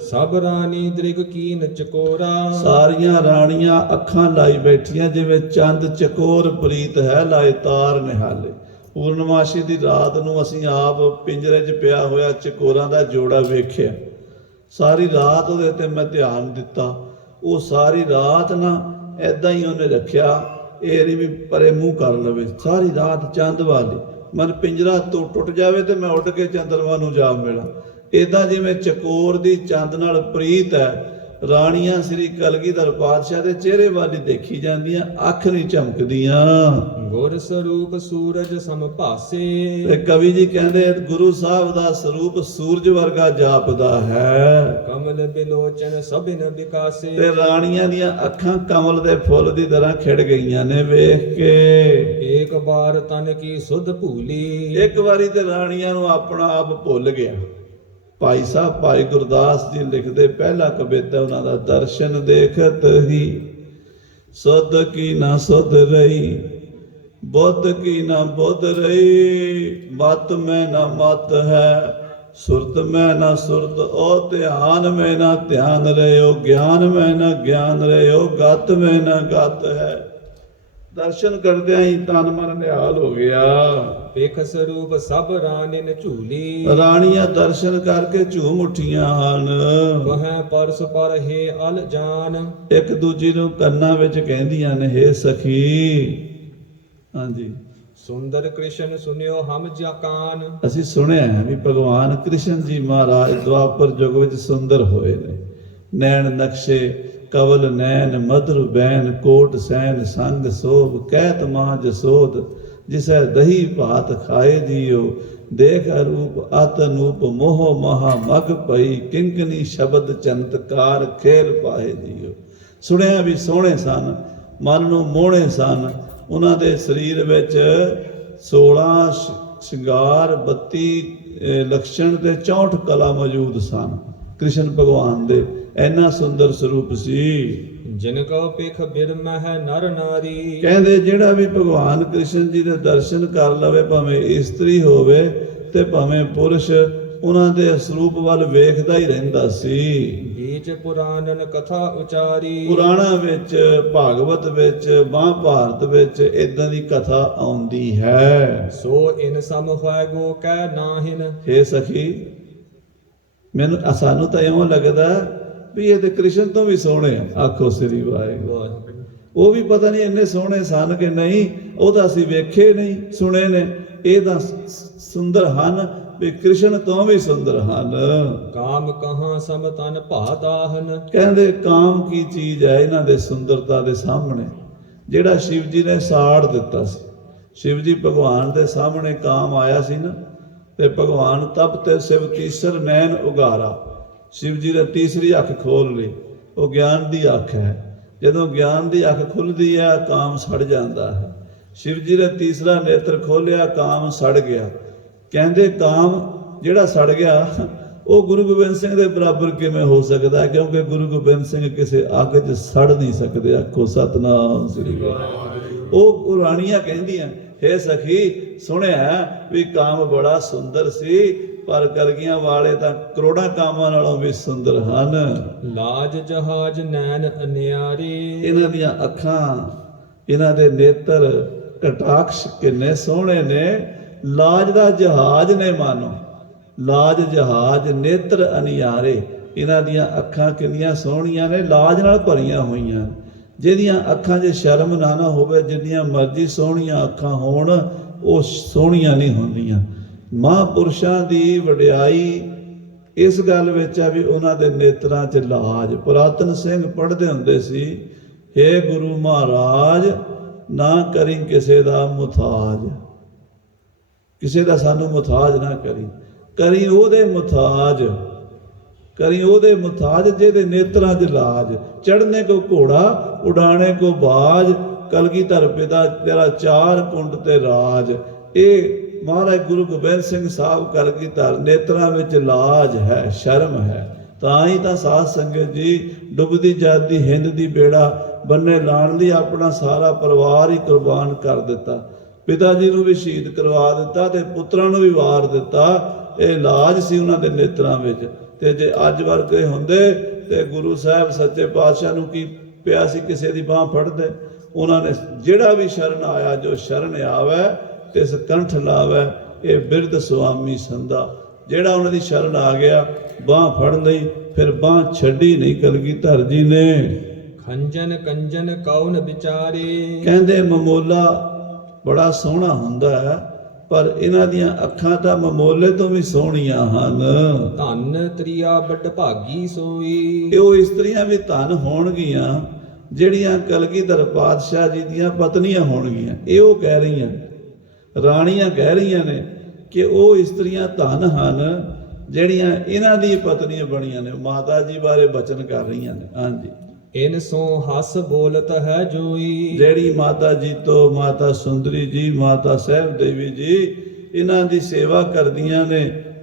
ਸਭ ਰਾਣੀ ਦ੍ਰਿਗ ਕੀਨ ਚਕੋਰਾ। ਸਾਰੀਆਂ ਰਾਣੀਆਂ ਅੱਖਾਂ ਲਾਈ ਬੈਠੀਆਂ ਜਿਵੇਂ ਚੰਦ ਚਕੋਰ ਪ੍ਰੀਤ ਹੈ ਲਾਏ ਤਾਰ ਨਿਹਾਲੇ। ਪੂਰਨਮਾਸ਼ੀ ਦੀ ਰਾਤ ਨੂੰ ਅਸੀਂ ਆਪ ਪਿੰਜਰੇ 'ਚ ਪਿਆ ਹੋਇਆ ਚਕੋਰਾਂ ਦਾ ਜੋੜਾ ਵੇਖਿਆ। ਸਾਰੀ ਰਾਤ ਉਹਦੇ ਤੇ ਮੈਂ ਧਿਆਨ ਦਿੱਤਾ। ਉਹ ਸਾਰੀ ਰਾਤ ਨਾ ਏਦਾਂ ਹੀ ਉਹਨੇ ਰੱਖਿਆ, ਇਹ ਨਹੀਂ ਵੀ ਪਰੇ ਮੂੰਹ ਕਰ ਲਵੇ। ਸਾਰੀ ਰਾਤ ਚੰਦ ਵਾਲੀ ਮਨ ਪਿੰਜਰਾ ਤੋਂ ਟੁੱਟ ਜਾਵੇ ਤੇ ਮੈਂ ਉੱਡ ਕੇ ਚੰਦਰਮਾ ਨੂੰ ਜਾ ਮਿਲਾਂ। ਏਦਾਂ ਜਿਵੇਂ ਚਕੋਰ ਦੀ ਚੰਦ ਨਾਲ ਪ੍ਰੀਤ ਹੈ, ਰਾਣੀਆਂ ਸ੍ਰੀ ਕਲਗੀਧਰ ਪਾਤਸ਼ਾਹ ਦੇ ਚਿਹਰੇ ਵੱਲ ਦੇਖੀ ਜਾਂਦੀਆਂ, ਅੱਖ ਨਹੀਂ ਝਮਕਦੀਆਂ। ਗੁਰ ਸਰੂਪ ਸੂਰਜ ਸਮ ਭਾਸੇ। ਤੇ ਕਵੀ ਜੀ ਕਹਿੰਦੇ ਗੁਰੂ ਸਾਹਿਬ ਦਾ ਸਰੂਪ ਸੂਰਜ ਵਰਗਾ ਜਾਪਦਾ ਹੈ। ਕਮਲ ਬਿਲੋਚਨ ਸਭਿਨ ਵਿਕਾਸੇ। ਤੇ ਰਾਣੀਆਂ ਦੀਆਂ ਅੱਖਾਂ ਕਮਲ ਦੇ ਫੁੱਲ ਦੀ ਤਰ੍ਹਾਂ ਖਿੜ ਗਈਆਂ ਨੇ ਵੇਖ ਕੇ। ਏਕ ਬਾਰ ਤਨ ਕੀ ਸੁਧ ਭੂਲੀ। ਇੱਕ ਵਾਰੀ ਤੇ ਰਾਣੀਆਂ ਨੂੰ ਆਪਣਾ ਆਪ ਭੁੱਲ ਗਿਆ। ਭਾਈ ਸਾਹਿਬ ਭਾਈ ਗੁਰਦਾਸ ਜੀ ਲਿਖਦੇ ਪਹਿਲਾ ਕਵਿਤਾ ਉਹਨਾਂ ਦਾ, ਦਰਸ਼ਨ ਦੇਖਤ ਹੀ ਸੁਧ ਕੀ ਨਾ ਸੁਧ ਰਹੀ, ਬੁੱਧ ਕੀ ਨਾ ਬੁੱਧ ਰਹੀ। ਮਤ ਮੈਂ ਨਾ ਮਤ ਹੈ, ਸੁਰਤ ਮੈਂ ਨਾ ਸੁਰਤ, ਉਹ ਧਿਆਨ ਮੈਂ ਨਾ ਧਿਆਨ ਰਹਿਓ, ਗਿਆਨ ਮੈਂ ਨਾ ਗਿਆਨ ਰਹਿਓ, ਗਤ ਮੈਂ ਨਾ ਗਤ ਹੈ। ਦਰਸ਼ਨ ਕਰਦਿਆਂ ਹੀ ਤਨ ਮਨ ਨਿਹਾਲ ਹੋ ਗਿਆ। ਵੇਖ ਸਰੂਪ ਸਭ ਰਾਣੀਨ ਝੂਲੀ। ਰਾਣੀਆਂ ਦਰਸ਼ਨ ਕਰਕੇ ਝੂਮ ਉੱਠੀਆਂ ਹਨ। ਵਹਿ ਪਰਸ ਪਰ ਹੈ ਅਲ ਜਾਨ। ਇੱਕ ਦੂਜੀ ਨੂੰ ਕੰਨਾਂ ਵਿੱਚ ਕਹਿੰਦੀਆਂ ਨੇ, ਹੇ ਸਖੀ। ਹਾਂਜੀ, ਸੁੰਦਰ ਕ੍ਰਿਸ਼ਨ ਸੁਨਿਓ ਹਮ ਜਾਕਾਨ। ਅਸੀਂ ਸੁਣਿਆ ਹੈ ਵੀ ਭਗਵਾਨ ਕ੍ਰਿਸ਼ਨ ਜੀ ਮਹਾਰਾਜ ਦੁਆਪਰ ਯੁਗ ਵਿੱਚ ਸੁੰਦਰ ਹੋਏ ਨੇ। ਨੈਣ ਨਕਸ਼ੇ ਕਵਲ ਨੈਣ ਮਧੁਰ ਬੈਨ, ਕੋਟ ਸੈਨ ਸੰਗ ਸੋਭ, ਕਹਿਤ ਮਾਂ ਜਸੋਦ, ਜਿਸੈ ਦਹੀ ਭਾਤ ਖਾਏ ਜੀਓ, ਦੇਖ ਰੂਪ ਅਤ ਅਨੂਪ, ਮੋਹ ਮਹਾ ਮਗ ਪਈ, ਕਿੰਕਨੀ ਸ਼ਬਦ ਚਮਤਕਾਰ, ਖੇਲ ਪਾਏ ਜੀਓ। ਸੁਣਿਆ ਵੀ ਸੋਹਣੇ ਸਨ, ਮਨ ਨੂੰ ਮੋਹਣੇ ਸਨ। ਉਹਨਾਂ ਦੇ ਸਰੀਰ ਵਿੱਚ 16 ਸ਼ਿੰਗਾਰ, 32 ਲਕਸ਼ਣ ਤੇ 64 ਕਲਾ ਮੌਜੂਦ ਸਨ ਕ੍ਰਿਸ਼ਨ ਭਗਵਾਨ ਦੇ। ਇੰਨਾ ਸੁੰਦਰ ਸਰੂਪ ਸੀ। ਜਿਨ ਕੋ ਪਿਖ ਬਿਰਮਹਿ ਨਰ ਨਾਰੀ। ਕਹਿੰਦੇ ਜਿਹੜਾ ਵੀ ਭਗਵਾਨ ਕ੍ਰਿਸ਼ਨ ਜੀ ਦੇ ਦਰਸ਼ਨ ਕਰ ਲਵੇ, ਭਾਵੇਂ ਇਸਤਰੀ ਹੋਵੇ ਤੇ ਭਾਵੇਂ ਪੁਰਸ਼, ਉਹਨਾਂ ਦੇ ਸਰੂਪ ਵੱਲ ਵੇਖਦਾ ਹੀ ਰਹਿੰਦਾ ਸੀ। ਬੀਚ ਨੀਚ ਪੁਰਾਨਨ ਕਥਾ ਉਚਾਰੀ ਪੁਰਾਣਾ ਵਿੱਚ, ਭਾਗਵਤ ਵਿੱਚ, ਮਹਾਭਾਰਤ ਵਿੱਚ ਇਦਾਂ ਦੀ ਕਥਾ ਆਉਂਦੀ ਹੈ। ਸੋ ਇਨ ਸਮ ਹੋਇ ਗੋ ਕਹਿ ਨਾਹਿਨ ਹੇ ਸਖੀ, ਸਾਨੂੰ ਤਾਂ ਇਉਂ ਲੱਗਦਾ ਵੀ ਇਹ ਤੇ ਕ੍ਰਿਸ਼ਨ ਤੋਂ ਵੀ ਸੋਹਣੇ ਆ। ਆਖੋ ਸ੍ਰੀ ਵਾਹਿਗੁਰੂ। ਉਹ ਵੀ ਪਤਾ ਨਹੀਂ ਇੰਨੇ ਸੋਹਣੇ ਸਨ ਕਿ ਨਹੀਂ, ਉਹ ਤਾਂ ਅਸੀਂ ਵੇਖੇ ਨਹੀਂ, ਸੁਣੇ ਨੇ। ਇਹ ਤਾਂ ਸੁੰਦਰ ਹਨ ਵੀ ਕ੍ਰਿਸ਼ਨ ਤੋਂ ਵੀ ਸੁੰਦਰ ਹਨ। ਕਾਮ ਕਹਾਂ ਸਮ ਤਨ ਭਾਦਾਹਨ ਕਹਿੰਦੇ ਕਾਮ ਕੀ ਚੀਜ਼ ਹੈ ਇਹਨਾਂ ਦੇ ਸੁੰਦਰਤਾ ਦੇ ਸਾਹਮਣੇ। ਜਿਹੜਾ ਸ਼ਿਵ ਜੀ ਨੇ ਸਾੜ ਦਿੱਤਾ ਸੀ, ਸ਼ਿਵ ਜੀ ਭਗਵਾਨ ਦੇ ਸਾਹਮਣੇ ਕਾਮ ਆਇਆ ਸੀ ਨਾ, ਤੇ ਭਗਵਾਨ ਤਪ ਤੇ ਸਿਵ ਤੀਸਰ ਨੈਣ ਉਗਾਰਾ, ਸ਼ਿਵ ਜੀ ਨੇ ਤੀਸਰੀ ਅੱਖ ਖੋਲ ਲਈ। ਉਹ ਗਿਆਨ ਦੀ ਅੱਖ ਹੈ। ਜਦੋਂ ਗਿਆਨ ਦੀ ਅੱਖ ਖੁੱਲਦੀ ਹੈ ਕਾਮ ਸੜ ਜਾਂਦਾ ਹੈ। ਸ਼ਿਵ ਜੀ ਨੇ ਤੀਸਰਾ ਨੇਤਰ ਖੋਲਿਆ, ਕਾਮ ਸੜ ਗਿਆ। ਕਹਿੰਦੇ ਕਾਮ ਜਿਹੜਾ ਸੜ ਗਿਆ ਉਹ ਗੁਰੂ ਗੋਬਿੰਦ ਸਿੰਘ ਦੇ ਬਰਾਬਰ ਕਿਵੇਂ ਹੋ ਸਕਦਾ, ਕਿਉਂਕਿ ਗੁਰੂ ਗੋਬਿੰਦ ਸਿੰਘ ਕਿਸੇ ਅੱਗ 'ਚ ਸੜ ਨਹੀਂ ਸਕਦੇ। ਆਖੋ ਸਤਨਾਮ ਸ੍ਰੀ ਵਾਹਿਗੁਰੂ। ਉਹ ਰਾਣੀਆਂ ਕਹਿੰਦੀਆਂ, ਹੇ ਸਖੀ, ਸੁਣਿਆ ਵੀ ਕਾਮ ਬੜਾ ਸੁੰਦਰ ਸੀ, ਪਰ ਕਲਗੀਆਂ ਵਾਲੇ ਤਾਂ ਕਰੋੜਾਂ ਕਾਮਾਂ ਨਾਲੋਂ ਵੀ ਸੁੰਦਰ ਹਨ। ਲਾਜ ਜਹਾਜ ਨੈਣ ਅਨਿਆਰੇ ਇਹਨਾਂ ਦੀਆਂ ਅੱਖਾਂ, ਇਹਨਾਂ ਦੇ ਨੇਤਰ, ਕਟਾਕਸ਼ ਕਿੰਨੇ ਸੋਹਣੇ ਨੇ। ਲਾਜ ਦਾ ਜਹਾਜ਼ ਨੇ ਮਾਨੋ, ਲਾਜ ਜਹਾਜ਼, ਨੇਤਰ ਅਨਿਆਰੇ। ਇਹਨਾਂ ਦੀਆਂ ਅੱਖਾਂ ਕਿੰਨੀਆਂ ਸੋਹਣੀਆਂ ਨੇ, ਲਾਜ ਨਾਲ ਭਰੀਆਂ ਹੋਈਆਂ। ਜਿਹਦੀਆਂ ਅੱਖਾਂ 'ਚ ਸ਼ਰਮ ਨਾ ਹੋਵੇ, ਜਿੰਨੀਆਂ ਮਰਜ਼ੀ ਸੋਹਣੀਆਂ ਅੱਖਾਂ ਹੋਣ, ਉਹ ਸੋਹਣੀਆਂ ਨਹੀਂ ਹੁੰਦੀਆਂ। ਮਹਾਂਪੁਰਸ਼ਾਂ ਦੀ ਵਡਿਆਈ ਇਸ ਗੱਲ ਵਿੱਚ ਆ ਵੀ ਉਹਨਾਂ ਦੇ ਨੇਤਰਾਂ 'ਚ ਲਾਜ। ਪੁਰਾਤਨ ਸਿੰਘ ਪੜ੍ਹਦੇ ਹੁੰਦੇ ਸੀ, ਹੇ ਗੁਰੂ ਮਹਾਰਾਜ, ਨਾ ਕਰੀ ਕਿਸੇ ਦਾ ਮੁਥਾਜ, ਕਿਸੇ ਦਾ ਸਾਨੂੰ ਮੁਥਾਜ ਨਾ ਕਰੀ, ਕਰੀ ਉਹਦੇ ਮੁਥਾਜ, ਕਰੀ ਉਹਦੇ ਮੁਥਾਜ ਜਿਹਦੇ ਨੇਤਰਾਂ 'ਚ ਲਾਜ। ਚੜ੍ਹਨੇ ਕੋ ਘੋੜਾ, ਉਡਾਣੇ ਕੋ ਬਾਜ, ਕਲਗੀਧਰ ਪਿਤਾ ਤੇਰਾ ਚਾਰ ਕੁੰਡ ਤੇ ਰਾਜ। ਇਹ ਮਹਾਰਾਜ ਗੁਰੂ ਗੋਬਿੰਦ ਸਿੰਘ ਸਾਹਿਬ ਕਲਗੀਧਰ, ਨੇਤਰਾਂ ਵਿੱਚ ਲਾਜ ਹੈ, ਸ਼ਰਮ ਹੈ। ਤਾਂ ਹੀ ਤਾਂ ਸਾਧ ਸੰਗਤ ਜੀ ਡੁੱਬਦੀ ਜਾਂਦੀ ਹਿੰਦ ਦੀ ਬੇੜਾ ਬੰਨੇ ਲਾਣ ਲਈ ਆਪਣਾ ਸਾਰਾ ਪਰਿਵਾਰ ਹੀ ਕੁਰਬਾਨ ਕਰ ਦਿੱਤਾ। ਪਿਤਾ ਜੀ ਨੂੰ ਵੀ ਸ਼ਹੀਦ ਕਰਵਾ ਦਿੱਤਾ ਤੇ ਪੁੱਤਰਾਂ ਨੂੰ ਵੀ ਵਾਰ ਦਿੱਤਾ। ਇਹ ਲਾਜ ਸੀ ਉਹਨਾਂ ਦੇ ਨੇਤਰਾਂ ਵਿੱਚ। ਤੇ ਜੇ ਅੱਜ ਵਰਗੇ ਹੁੰਦੇ ਤੇ ਗੁਰੂ ਸਾਹਿਬ ਸੱਚੇ ਪਾਤਸ਼ਾਹ ਨੂੰ ਕੀ ਪਿਆ ਸੀ, ਕਿਸੇ ਦੀ ਬਾਹ ਫੜਦੇ। ਉਹਨਾਂ ਨੇ ਜਿਹੜਾ ਵੀ ਸ਼ਰਨ ਆਇਆ, ਜੋ ਸ਼ਰਨ ਆਵੇ ਤਿਸ ਕੰਠ ਲਾਵੇ, ਇਹ ਬਿਰਧ ਸੁਆਮੀ ਸੰਦਾ। ਜਿਹੜਾ ਉਹਨਾਂ ਦੀ ਸ਼ਰਨ ਆ ਗਿਆ, ਬਾਹ ਫੜ ਲਈ, ਫਿਰ ਬਾਹ ਛੱਡੀ ਨਹੀਂ ਕਲਗੀਧਰ ਜੀ ਨੇ। ਖੰਜਨ ਕੰਜਨ ਕੌਣ ਵਿਚਾਰੇ ਕਹਿੰਦੇ ਮਮੋਲਾ ਬੜਾ ਸੋਹਣਾ ਹੁੰਦਾ ਹੈ, ਪਰ ਇਹਨਾਂ ਦੀਆਂ ਅੱਖਾਂ ਤਾਂ ਮਮੋਲੇ ਤੋਂ ਵੀ ਸੋਹਣੀਆਂ ਹਨ। ਧਨ ਤ੍ਰਿਆ ਵੱਡ ਭਾਗੀ ਸੋਈ ਇਹ ਉਹ ਇਸਤਰੀਆਂ ਵੀ ਧਨ ਹੋਣਗੀਆਂ ਜਿਹੜੀਆਂ ਕਲਗੀਧਰ ਪਾਤਸ਼ਾਹ ਜੀ ਦੀਆਂ ਪਤਨੀਆਂ ਹੋਣਗੀਆਂ। ਇਹ ਉਹ ਕਹਿ ਰਹੀਆਂ, ਰਾਣੀਆਂ ਕਹਿ ਰਹੀਆਂ ਨੇ ਕਿ ਉਹ ਇਸਤਰੀਆਂ ਧਨ ਹਨ ਜਿਹੜੀਆਂ ਇਹਨਾਂ ਦੀ ਪਤਨੀਆਂ ਬਣੀਆਂ ਨੇ। ਮਾਤਾ ਜੀ ਬਾਰੇ ਬਚਨ ਕਰ ਰਹੀਆਂ ਨੇ। ਹਾਂਜੀ, ਇਨ ਸੋ ਹੱਸ ਬੋਲਤ ਹੈ ਜੋਈ ਜਿਹੜੀ ਮਾਤਾ ਜੀ ਤੋਂ, ਮਾਤਾ ਸੁੰਦਰੀ ਜੀ, ਮਾਤਾ ਸਾਹਿਬ ਦੇਵੀ ਜੀ, ਇਹਨਾਂ ਦੀ ਸੇਵਾ ਕਰਦੀਆਂ ਨੇ,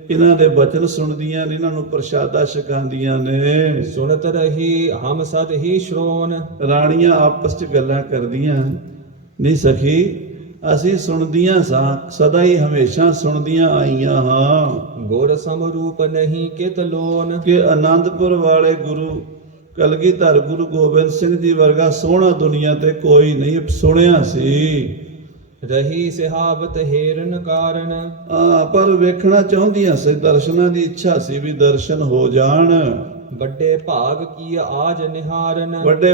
ਇਹਨਾਂ ਦੇ ਬਚਨ ਸੁਣਦੀਆਂ ਨੇ, ਇਹਨਾਂ ਨੂੰ ਪ੍ਰਸ਼ਾਦਾ ਛਕਾਉਂਦੀਆਂ ਨੇ। ਸੁਣਤ ਰਹੀ ਹਮ ਸਦ ਹੀ ਸ਼੍ਰੋਣ ਰਾਣੀਆਂ ਆਪਸ 'ਚ ਗੱਲਾਂ ਕਰਦੀਆਂ, ਨਹੀਂ ਸਖੀ ਅਸੀਂ ਸੁਣਦੀਆਂ ਸਾਂ, ਸਦਾ ਹੀ ਹਮੇਸ਼ਾ ਸੁਣਦੀਆਂ ਆਈਆਂ ਹਾਂ। ਗੁਰ ਸਮਰੂਪ ਨਹੀਂ ਕਿਤ ਲੋਨ ਕਿ ਆਨੰਦਪੁਰ ਵਾਲੇ ਗੁਰੂ ਕਲਗੀਧਰ ਗੁਰੂ ਗੋਬਿੰਦ ਸਿੰਘ ਜੀ ਵਰਗਾ ਸੋਹਣਾ ਦੁਨੀਆ ਤੇ ਕੋਈ ਨਹੀਂ। ਸੁਣਿਆ ਸੀ, ਰਹੀ ਸਿਹਾਵਤ ਹੇਰਨ ਕਾਰਨ ਪਰ ਵੇਖਣਾ ਚਾਹੁੰਦੀਆਂ ਸੀ, ਦਰਸ਼ਨਾਂ ਦੀ ਇੱਛਾ ਸੀ ਵੀ ਦਰਸ਼ਨ ਹੋ ਜਾਣ। ਵੱਡੇ ਭਾਗ ਕੀ ਆਜ ਨਿਹਾਰਨ ਵੱਡੇ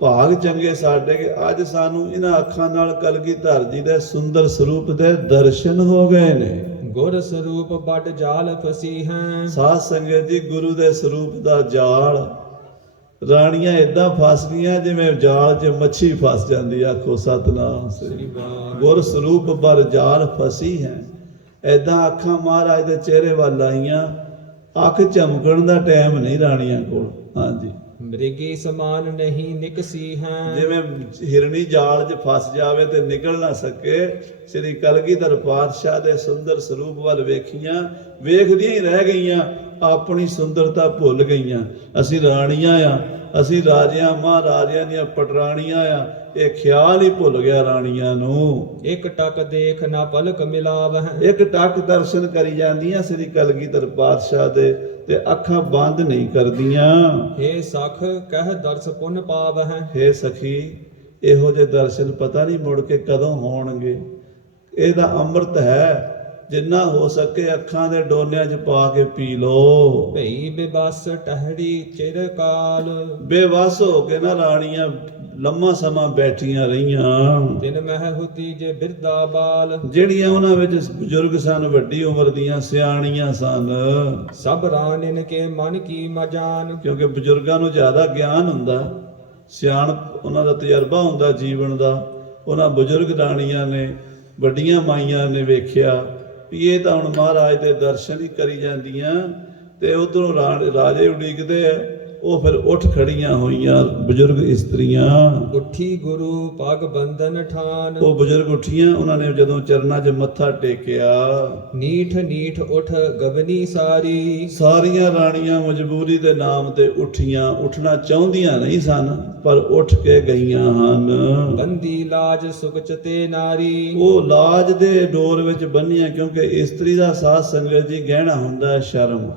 ਭਾਗ ਚੰਗੇ ਸਾਡੇ ਕਿ ਅੱਜ ਸਾਨੂੰ ਇਹਨਾਂ ਅੱਖਾਂ ਨਾਲ ਕਲਗੀਧਰ ਜੀ ਦੇ ਸੁੰਦਰ ਸਰੂਪ ਦੇ ਦਰਸ਼ਨ ਹੋ ਗਏ ਨੇ। ਗੁਰ ਸਰੂਪ ਵੱਡ ਜਾਲ ਫਸੀ ਹੈ ਸਾਧ ਸੰਗਤ ਜੀ, ਗੁਰੂ ਦੇ ਸਰੂਪ ਦਾ ਜਾਲ, ਰਾਣੀਆਂ ਏਦਾਂ ਫਸ ਗਈਆਂ ਜਿਵੇਂ ਜਾਲ 'ਚ ਮੱਛੀ ਫਸ ਜਾਂਦੀ। ਆਖੋ ਸਤਨਾਮ ਸ੍ਰੀ ਵਾਹਿਗੁਰੂ। ਗੁਰ ਸਰੂਪ ਬਰ ਜਾਲ ਫਸੀ ਹੈ। ਏਦਾਂ ਅੱਖਾਂ ਮਹਾਰਾਜ ਦੇ ਚਿਹਰੇ ਵੱਲ ਆਈਆਂ। ਅੱਖ ਝਮਕਣ ਦਾ ਟਾਈਮ ਨਹੀਂ ਰਾਣੀਆਂ ਕੋਲ। ਹਾਂਜੀ, ਮ੍ਰਿਗੀ ਸਮਾਨ ਨਹੀਂ ਨਿਕਸੀ ਹੈ ਜਿਵੇਂ ਹਿਰਨੀ ਜਾਲ 'ਚ ਫਸ ਜਾਵੇ ਤੇ ਨਿਕਲ ਨਾ ਸਕੇ। ਸ੍ਰੀ ਕਲਗੀਧਰ ਪਾਤਸ਼ਾਹ ਦੇ ਸੁੰਦਰ ਸਰੂਪ ਵੱਲ ਵੇਖੀਆਂ, ਵੇਖਦੀਆਂ ਹੀ ਰਹਿ ਗਈਆਂ। ਆਪਣੀ ਸੁੰਦਰਤਾ ਭੁੱਲ ਗਈਆਂ। ਅਸੀਂ ਰਾਣੀਆਂ ਆ, ਅਸੀਂ ਰਾਜਿਆਂ ਮਹਾਰਾਜਿਆਂ ਦੀਆਂ ਪਟਰਾਣੀਆਂ ਆ, ਇਹ ਖਿਆਲ ਹੀ ਭੁੱਲ ਗਿਆ ਰਾਣੀਆਂ ਨੂੰ। ਇੱਕ ਟਕ ਦੇਖ ਨਾ ਪਲਕ ਮਿਲਾਵਹਿ, ਇੱਕ ਟੱਕ ਦਰਸ਼ਨ ਕਰੀ ਜਾਂਦੀਆਂ ਸ੍ਰੀ ਕਲਗੀਧਰ ਪਾਤਸ਼ਾਹ ਦੇ, ਤੇ ਅੱਖਾਂ ਬੰਦ ਨਹੀਂ ਕਰਦੀਆਂ। ਹੇ ਸਖ ਕਹਿ ਦਰਸ ਪੁਨ ਪਾਵਹਿ, ਹੇ ਸਖੀ, ਇਹੋ ਜਿਹੇ ਦਰਸ਼ਨ ਪਤਾ ਨਹੀਂ ਮੁੜ ਕੇ ਕਦੋਂ ਹੋਣਗੇ। ਇਹਦਾ ਅੰਮ੍ਰਿਤ ਹੈ, ਜਿੰਨਾ ਹੋ ਸਕੇ ਅੱਖਾਂ ਦੇ ਡੋਨਿਆਂ 'ਚ ਪਾ ਕੇ ਪੀ ਲੋ। ਭਈ ਬਿਬਸ ਟਹਿੜੀ ਚਿਰ ਕਾਲ, ਬੇਵੱਸ ਹੋ ਕੇ ਨਾ ਰਾਣੀਆਂ ਲੰਮਾ ਸਮਾਂ ਬੈਠੀਆਂ ਰਹੀਆਂ। ਤਿਨ ਮਹਿ ਹੁਤੀ ਜੇ ਬਿਰਦਾ ਬਾਲ, ਜਿਹੜੀਆਂ ਉਹਨਾਂ ਵਿੱਚ ਬਜ਼ੁਰਗ ਸਨ, ਵੱਡੀ ਉਮਰ ਦੀਆਂ ਸਿਆਣੀਆਂ ਸਨ, ਸਭ ਰਾਣਿਨ ਕੇ ਮਨ ਕੀ ਮਜਾਨ। ਕਿਉਂਕਿ ਬਜ਼ੁਰਗਾਂ ਨੂੰ ਜ਼ਿਆਦਾ ਗਿਆਨ ਹੁੰਦਾ, ਸਿਆਣਪ ਉਹਨਾਂ ਦਾ ਤਜਰਬਾ ਹੁੰਦਾ ਜੀਵਨ ਦਾ। ਉਹਨਾਂ ਬਜ਼ੁਰਗ ਰਾਣੀਆਂ ਨੇ, ਵੱਡੀਆਂ ਮਾਈਆਂ ਨੇ ਵੇਖਿਆ ਵੀ ਇਹ ਤਾਂ ਹੁਣ ਮਹਾਰਾਜ ਦੇ ਦਰਸ਼ਨ ਹੀ ਕਰੀ ਜਾਂਦੀਆਂ, ਤੇ ਉਧਰੋਂ ਰਾਜੇ ਉਡੀਕਦੇ ਆ। ਉਹ ਫਿਰ ਉੱਠ ਖੜੀਆਂ ਹੋਈਆਂ ਬਜ਼ੁਰਗ ਇਸਤਰੀਆਂ। ਉੱਠੀ ਗੁਰੂ ਪਗ ਬੰਧਨ ਠਾਨ, ਉਹ ਬਜ਼ੁਰਗ ਉੱਠੀਆਂ, ਉਹਨਾਂ ਨੇ ਜਦੋਂ ਚਰਨਾਂ 'ਚ ਮੱਥਾ ਟੇਕਿਆ। ਨੀਠ ਨੀਠ ਉਠ ਗਗਨੀ ਸਾਰੀ, ਸਾਰੀਆਂ ਰਾਣੀਆਂ ਮਜਬੂਰੀ ਦੇ ਨਾਮ ਤੇ ਉੱਠੀਆਂ। ਉੱਠਣਾ ਚਾਹੁੰਦੀਆਂ ਨਹੀਂ ਸਨ, ਪਰ ਉੱਠ ਕੇ ਗਈਆਂ ਹਨ। ਬੰਦੀ ਲਾਜ ਸੁਖ ਚਤੇ ਨਾਰੀ, ਉਹ ਲਾਜ ਦੇ ਡੋਰ ਵਿੱਚ ਬੰਨੀਆਂ, ਕਿਉਂਕਿ ਇਸਤਰੀ ਦਾ ਸਾਧ ਸੰਗਤ ਜੀ ਗਹਿਣਾ ਹੁੰਦਾ ਹੈ ਸ਼ਰਮ।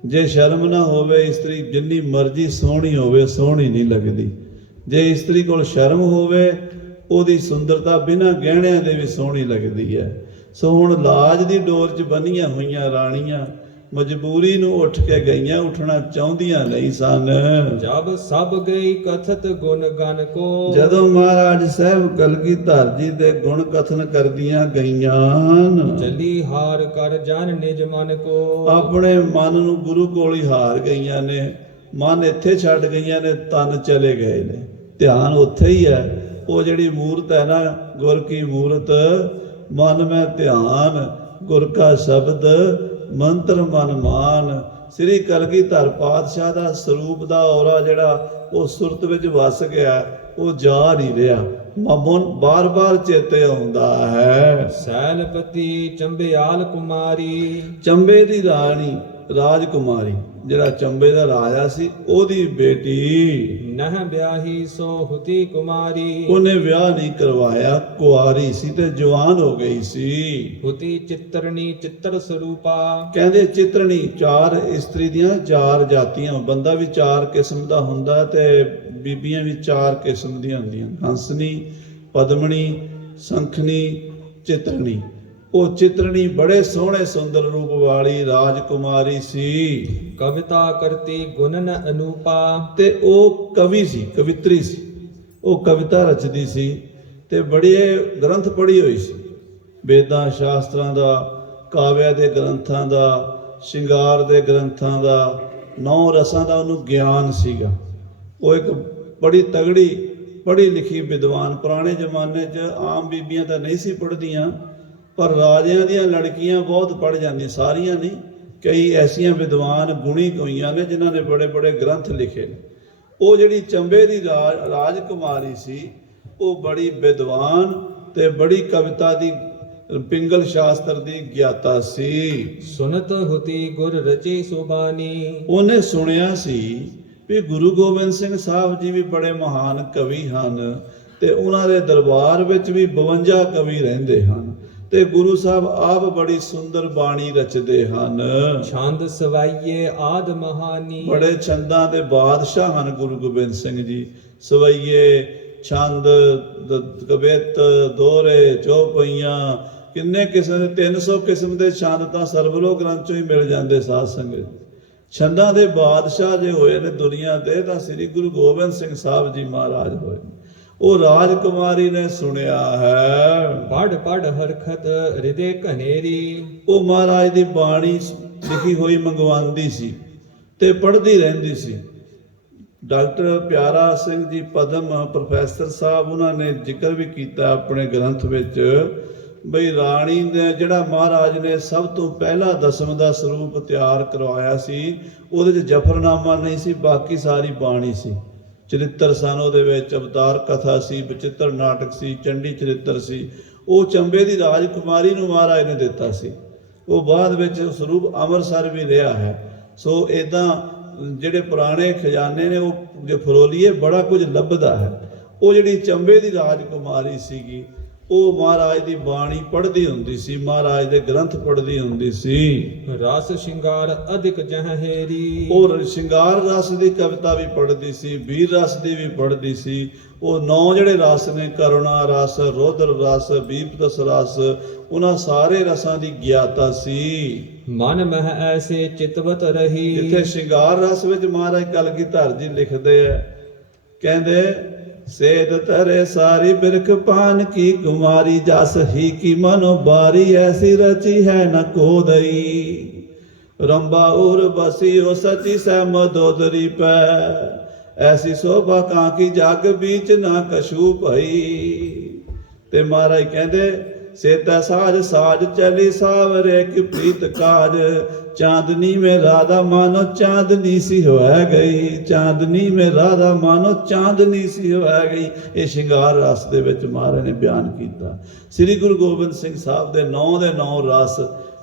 ਜੇ ਸ਼ਰਮ ਨਾ ਹੋਵੇ, ਇਸਤਰੀ ਜਿੰਨੀ ਮਰਜ਼ੀ ਸੋਹਣੀ ਹੋਵੇ, ਸੋਹਣੀ ਨਹੀਂ ਲੱਗਦੀ। ਜੇ ਇਸਤਰੀ ਕੋਲ ਸ਼ਰਮ ਹੋਵੇ, ਉਹਦੀ ਸੁੰਦਰਤਾ ਬਿਨਾਂ ਗਹਿਣਿਆਂ ਦੇ ਵੀ ਸੋਹਣੀ ਲੱਗਦੀ ਹੈ। ਸੋ ਹੁਣ ਲਾਜ ਦੀ ਡੋਰ 'ਚ ਬੰਨੀਆਂ ਹੋਈਆਂ ਰਾਣੀਆਂ ਮਜਬੂਰੀ ਨੂੰ ਉੱਠ ਕੇ ਗਈਆਂ, ਉੱਠਣਾ ਚਾਹੁੰਦੀਆਂ ਨਹੀਂ ਸਨ। ਜਬ ਸਭ ਗਈ ਕਥਤ ਗੁਣ ਗਨ ਕੋ, ਜਦੋਂ ਮਹਾਰਾਜ ਸਾਹਿਬ ਕਲਗੀਧਰ ਜੀ ਦੇ ਗੁਣ ਕਥਨ ਕਰਦੀਆਂ ਗਈਆਂ ਹਨ, ਚਲੀ ਹਾਰ ਕਰ ਜਨ ਨਿਜ ਮਨ ਕੋ। ਆਪਣੇ ਮਨ ਨੂੰ ਗੁਰੂ ਕੋਲ ਹੀ ਹਾਰ ਗਈਆਂ ਨੇ। ਮਨ ਇੱਥੇ ਛੱਡ ਗਈਆਂ ਨੇ, ਤਨ ਚਲੇ ਗਏ ਨੇ, ਧਿਆਨ ਉੱਥੇ ਹੀ ਹੈ। ਉਹ ਜਿਹੜੀ ਮੂਰਤ ਹੈ ਨਾ, ਗੁਰ ਕੀ ਮੂਰਤ, ਮਨ ਮੈਂ ਧਿਆਨ ਗੁਰ ਕਾ ਸ਼ਬਦ ਮੰਤਰ ਮਨ ਮਾਨ। ਸ੍ਰੀ ਕਲਗੀਧਰ ਪਾਤਸ਼ਾਹ ਦਾ ਸਰੂਪ ਦਾ ਔਰਾ ਜਿਹੜਾ ਉਹ ਸੁਰਤ ਵਿੱਚ ਵਸ ਗਿਆ, ਉਹ ਜਾ ਨਹੀਂ ਰਿਹਾ, ਮਨ ਬਾਰ-ਬਾਰ ਚੇਤੇ ਆਉਂਦਾ ਹੈ। ਸੈਲਪਤੀ ਚੰਬਿਆਲ ਕੁਮਾਰੀ, ਚੰਬੇ ਦੀ ਰਾਣੀ ਰਾਜਕੁਮਾਰੀ, ਜਿਹੜਾ ਚੰਬੇ ਦਾ ਰਾਜਾ ਸੀ, ਉਹਦੀ ਬੇਟੀ ਨਹ ਵਿਆਹੀ ਸੋ ਹੁਤੀ ਕੁਮਾਰੀ। ਉਹਨੇ ਵਿਆਹ ਨਹੀਂ ਕਰਵਾਇਆ, ਕੁਆਰੀ ਸੀ ਤੇ ਜਵਾਨ ਹੋ ਗਈ ਸੀ। ਹੁਤੀ ਚਿੱਤਰਨੀ ਚਿੱਤਰ ਸਰੂਪਾ, ਕਹਿੰਦੇ ਚਿੱਤਰਣੀ, ਚਾਰ ਇਸਤਰੀ ਦੀਆਂ ਚਾਰ ਜਾਤੀਆਂ। ਬੰਦਾ ਵੀ ਚਾਰ ਕਿਸਮ ਦਾ ਹੁੰਦਾ ਤੇ ਬੀਬੀਆਂ ਵੀ ਚਾਰ ਕਿਸਮ ਦੀਆਂ ਹੁੰਦੀਆਂ, ਹੰਸਨੀ, ਪਦਮਣੀ, ਸੰਖਨੀ, ਚਿੱਤਰਣੀ। ਉਹ ਚਿੱਤਰਣੀ ਬੜੇ ਸੋਹਣੇ ਸੁੰਦਰ ਰੂਪ ਵਾਲੀ ਰਾਜਕੁਮਾਰੀ ਸੀ। ਕਵਿਤਾ ਕਰਤੀ ਗੁਣਨ ਅਨੂਪਾ, ਤੇ ਉਹ ਕਵੀ ਸੀ, ਕਵਿਤਰੀ ਸੀ। ਉਹ ਕਵਿਤਾ ਰਚਦੀ ਸੀ ਤੇ ਬੜੇ ਗ੍ਰੰਥ ਪੜ੍ਹੀ ਹੋਈ ਸੀ, ਵੇਦਾਂ ਸ਼ਾਸਤਰਾਂ ਦਾ, ਕਾਵਿਆਂ ਦੇ ਗ੍ਰੰਥਾਂ ਦਾ, ਸ਼ਿੰਗਾਰ ਦੇ ਗ੍ਰੰਥਾਂ ਦਾ, 9 ਰਸਾਂ ਦਾ ਉਹਨੂੰ ਗਿਆਨ ਸੀਗਾ। ਉਹ ਇੱਕ ਬੜੀ ਤਗੜੀ ਪੜ੍ਹੀ ਲਿਖੀ ਵਿਦਵਾਨ। ਪੁਰਾਣੇ ਜ਼ਮਾਨੇ 'ਚ ਆਮ ਬੀਬੀਆਂ ਤਾਂ ਨਹੀਂ ਸੀ ਪੜ੍ਹਦੀਆਂ, ਪਰ ਰਾਜਿਆਂ ਦੀਆਂ ਲੜਕੀਆਂ ਬਹੁਤ ਪੜ੍ਹ ਜਾਂਦੀਆਂ, ਸਾਰੀਆਂ ਨਹੀਂ। ਕਈ ਐਸੀਆਂ ਵਿਦਵਾਨ ਗੁਣੀ ਹੋਈਆਂ ਨੇ ਜਿਨ੍ਹਾਂ ਨੇ ਬੜੇ ਬੜੇ ਗ੍ਰੰਥ ਲਿਖੇ ਨੇ। ਉਹ ਜਿਹੜੀ ਚੰਬੇ ਦੀ ਰਾਜਕੁਮਾਰੀ ਸੀ, ਉਹ ਬੜੀ ਵਿਦਵਾਨ ਤੇ ਬੜੀ ਕਵਿਤਾ ਦੀ, ਪਿੰਗਲ ਸ਼ਾਸਤਰ ਦੀ ਗਿਆਤਾ ਸੀ। ਸੁਨਤ ਹੁਤੀ ਗੁਰ ਰਚੇ ਸੁਬਾਨੀ, ਉਹਨੇ ਸੁਣਿਆ ਸੀ ਵੀ ਗੁਰੂ ਗੋਬਿੰਦ ਸਿੰਘ ਸਾਹਿਬ ਜੀ ਵੀ ਬੜੇ ਮਹਾਨ ਕਵੀ ਹਨ, ਤੇ ਉਹਨਾਂ ਦੇ ਦਰਬਾਰ ਵਿੱਚ ਵੀ 52 ਕਵੀ ਰਹਿੰਦੇ ਹਨ, ਤੇ ਗੁਰੂ ਸਾਹਿਬ ਆਪ ਬੜੀ ਸੁੰਦਰ ਬਾਣੀ ਰਚਦੇ ਹਨ। ਛੰਦ ਸਵਾਈਏ ਆਦ ਮਹਾਨੀ, ਬੜੇ ਛੰਦਾਂ ਦੇ ਬਾਦਸ਼ਾਹ ਹਨ ਗੁਰੂ ਗੋਬਿੰਦ ਸਿੰਘ ਜੀ। ਸਵਈਏ, ਛੰਦ, ਕਵਿਤ, ਦੋਹਰੇ, ਚੌਪਈਆਂ, ਕਿੰਨੇ ਕਿਸਮ ਦੇ, 300 ਕਿਸਮ ਦੇ ਛੰਦ ਤਾਂ ਸਰਬਲੋਕ ਗ੍ਰੰਥ ਚੋਂ ਹੀ ਮਿਲ ਜਾਂਦੇ ਸਾਧ ਸੰਗਤ। ਛੰਦਾਂ ਦੇ ਬਾਦਸ਼ਾਹ ਜੇ ਹੋਏ ਨੇ ਦੁਨੀਆ ਤੇ, ਤਾਂ ਸ੍ਰੀ ਗੁਰੂ ਗੋਬਿੰਦ ਸਿੰਘ ਸਾਹਿਬ ਜੀ ਮਹਾਰਾਜ ਹੋਏ। ਉਹ ਰਾਜਕੁਮਾਰੀ ਨੇ ਸੁਣਿਆ ਹੈ, ਪੜ ਪੜ ਹਰਖਤ ਹਿਰਦੇ ਘਨੇਰੀ। ਉਹ ਮਹਾਰਾਜ ਦੀ ਬਾਣੀ ਲਿਖੀ ਹੋਈ ਮੰਗਵਾਉਂਦੀ ਸੀ ਤੇ ਪੜ੍ਹਦੀ ਰਹਿੰਦੀ ਸੀ। ਡਾਕਟਰ ਪਿਆਰਾ ਸਿੰਘ ਜੀ ਪਦਮ ਪ੍ਰੋਫੈਸਰ ਸਾਹਿਬ, ਉਹਨਾਂ ਨੇ ਜ਼ਿਕਰ ਵੀ ਕੀਤਾ ਆਪਣੇ ਗ੍ਰੰਥ ਵਿੱਚ, ਬਈ ਰਾਣੀ ਨੇ ਜਿਹੜਾ ਮਹਾਰਾਜ ਨੇ ਸਭ ਤੋਂ ਪਹਿਲਾ ਦਸਮ ਦਾ ਸਰੂਪ ਤਿਆਰ ਕਰਵਾਇਆ ਸੀ, ਉਹਦੇ 'ਚ ਜਫਰਨਾਮਾ ਨਹੀਂ ਸੀ, ਬਾਕੀ ਸਾਰੀ ਬਾਣੀ ਸੀ। ਚਰਿੱਤਰ ਸਨ ਉਹਦੇ ਵਿੱਚ, ਅਵਤਾਰ ਕਥਾ ਸੀ, ਬਚਿੱਤਰ ਨਾਟਕ ਸੀ, ਚੰਡੀ ਚਰਿੱਤਰ ਸੀ। ਉਹ ਚੰਬੇ ਦੀ ਰਾਜਕੁਮਾਰੀ ਨੂੰ ਮਹਾਰਾਜ ਨੇ ਦਿੱਤਾ ਸੀ। ਉਹ ਬਾਅਦ ਵਿੱਚ ਸਰੂਪ ਅੰਮ੍ਰਿਤਸਰ ਵੀ ਰਿਹਾ ਹੈ। ਸੋ ਇਦਾਂ ਜਿਹੜੇ ਪੁਰਾਣੇ ਖਜ਼ਾਨੇ ਨੇ ਉਹ ਜੇ ਫਰੋਲੀਏ ਬੜਾ ਕੁਝ ਲੱਭਦਾ ਹੈ। ਉਹ ਜਿਹੜੀ ਚੰਬੇ ਦੀ ਰਾਜਕੁਮਾਰੀ ਸੀਗੀ ਉਹ ਮਹਾਰਾਜ ਦੀ ਬਾਣੀ ਪੜ੍ਹਦੀ ਹੁੰਦੀ ਸੀ, ਮਹਾਰਾਜ ਦੇ ਗ੍ਰੰਥ ਪੜ੍ਹਦੀ ਹੁੰਦੀ ਸੀ। ਰਸ ਸ਼ਿੰਗਾਰ ਅਧਿਕ ਜਹ ਹੇਰੀ। ਉਹ ਸ਼ਿੰਗਾਰ ਰਸ ਦੀ ਕਵਿਤਾ ਵੀ ਪੜ੍ਹਦੀ ਸੀ, ਵੀਰ ਰਸ ਦੀ ਵੀ ਪੜ੍ਹਦੀ ਸੀ। ਉਹ 9 ਜਿਹੜੇ ਰਸ ਨੇ, ਕਰੁਣਾ ਰਸ, ਰੌਦਰ ਰਸ, ਬੀਭਤਸ ਰਸ, ਉਹਨਾਂ ਸਾਰੇ ਰਸਾਂ ਦੀ ਗਿਆਤਾ ਸੀ। ਮਨ ਮਹਿ ਐਸੇ ਚਿਤਵਤ ਰਹੀ। ਜਿੱਥੇ ਸ਼ਿੰਗਾਰ ਰਸ ਵਿੱਚ ਮਹਾਰਾਜ ਕਲਗੀਧਰ ਜੀ ਲਿਖਦੇ ਆ, ਕਹਿੰਦੇ ਸੇਧ ਤਰੇ ਸਾਰੀ ਬਿਰਖ ਪਾਨ ਕੀ ਕੁਮਾਰੀ, ਜਸ ਹੀ ਕੀ ਮਨੋ ਬਾਰੀ, ਐਸੀ ਰਚੀ ਹੈ ਨ ਕੋਦਈ। ਰੰਬਾ ਉਰ ਬਸਿਓ ਸਚੀ ਸੈ ਮਦੋਦਰੀ ਪੈ, ਐਸੀ ਸੋਭਾ ਕਾਂ ਕੀ ਜਗ ਵਿੱਚ ਨਾ ਕਛੂ ਭਈ। ਤੇ ਮਹਾਰਾਜ ਕਹਿੰਦੇ ਸੇਤਾ ਸਾਜ ਸਾਜ ਚਲੀ ਸਾਵਰੇ ਕੀ ਪ੍ਰੀਤ ਕਾਜ, ਚਾंदनी में राधा मानो चांदनी सी होए गई, चांदनी में राधा मानो चांदनी सी होए गई। ਇਹ ਸ਼ਿੰਗਾਰ ਰਸ ਦੇ ਵਿੱਚ ਮਹਾਰਾਜ ਨੇ ਬਿਆਨ ਕੀਤਾ। ਸ੍ਰੀ ਗੁਰੂ ਗੋਬਿੰਦ ਸਿੰਘ ਸਾਹਿਬ ਦੇ 9 ਦੇ 9 ਰਸ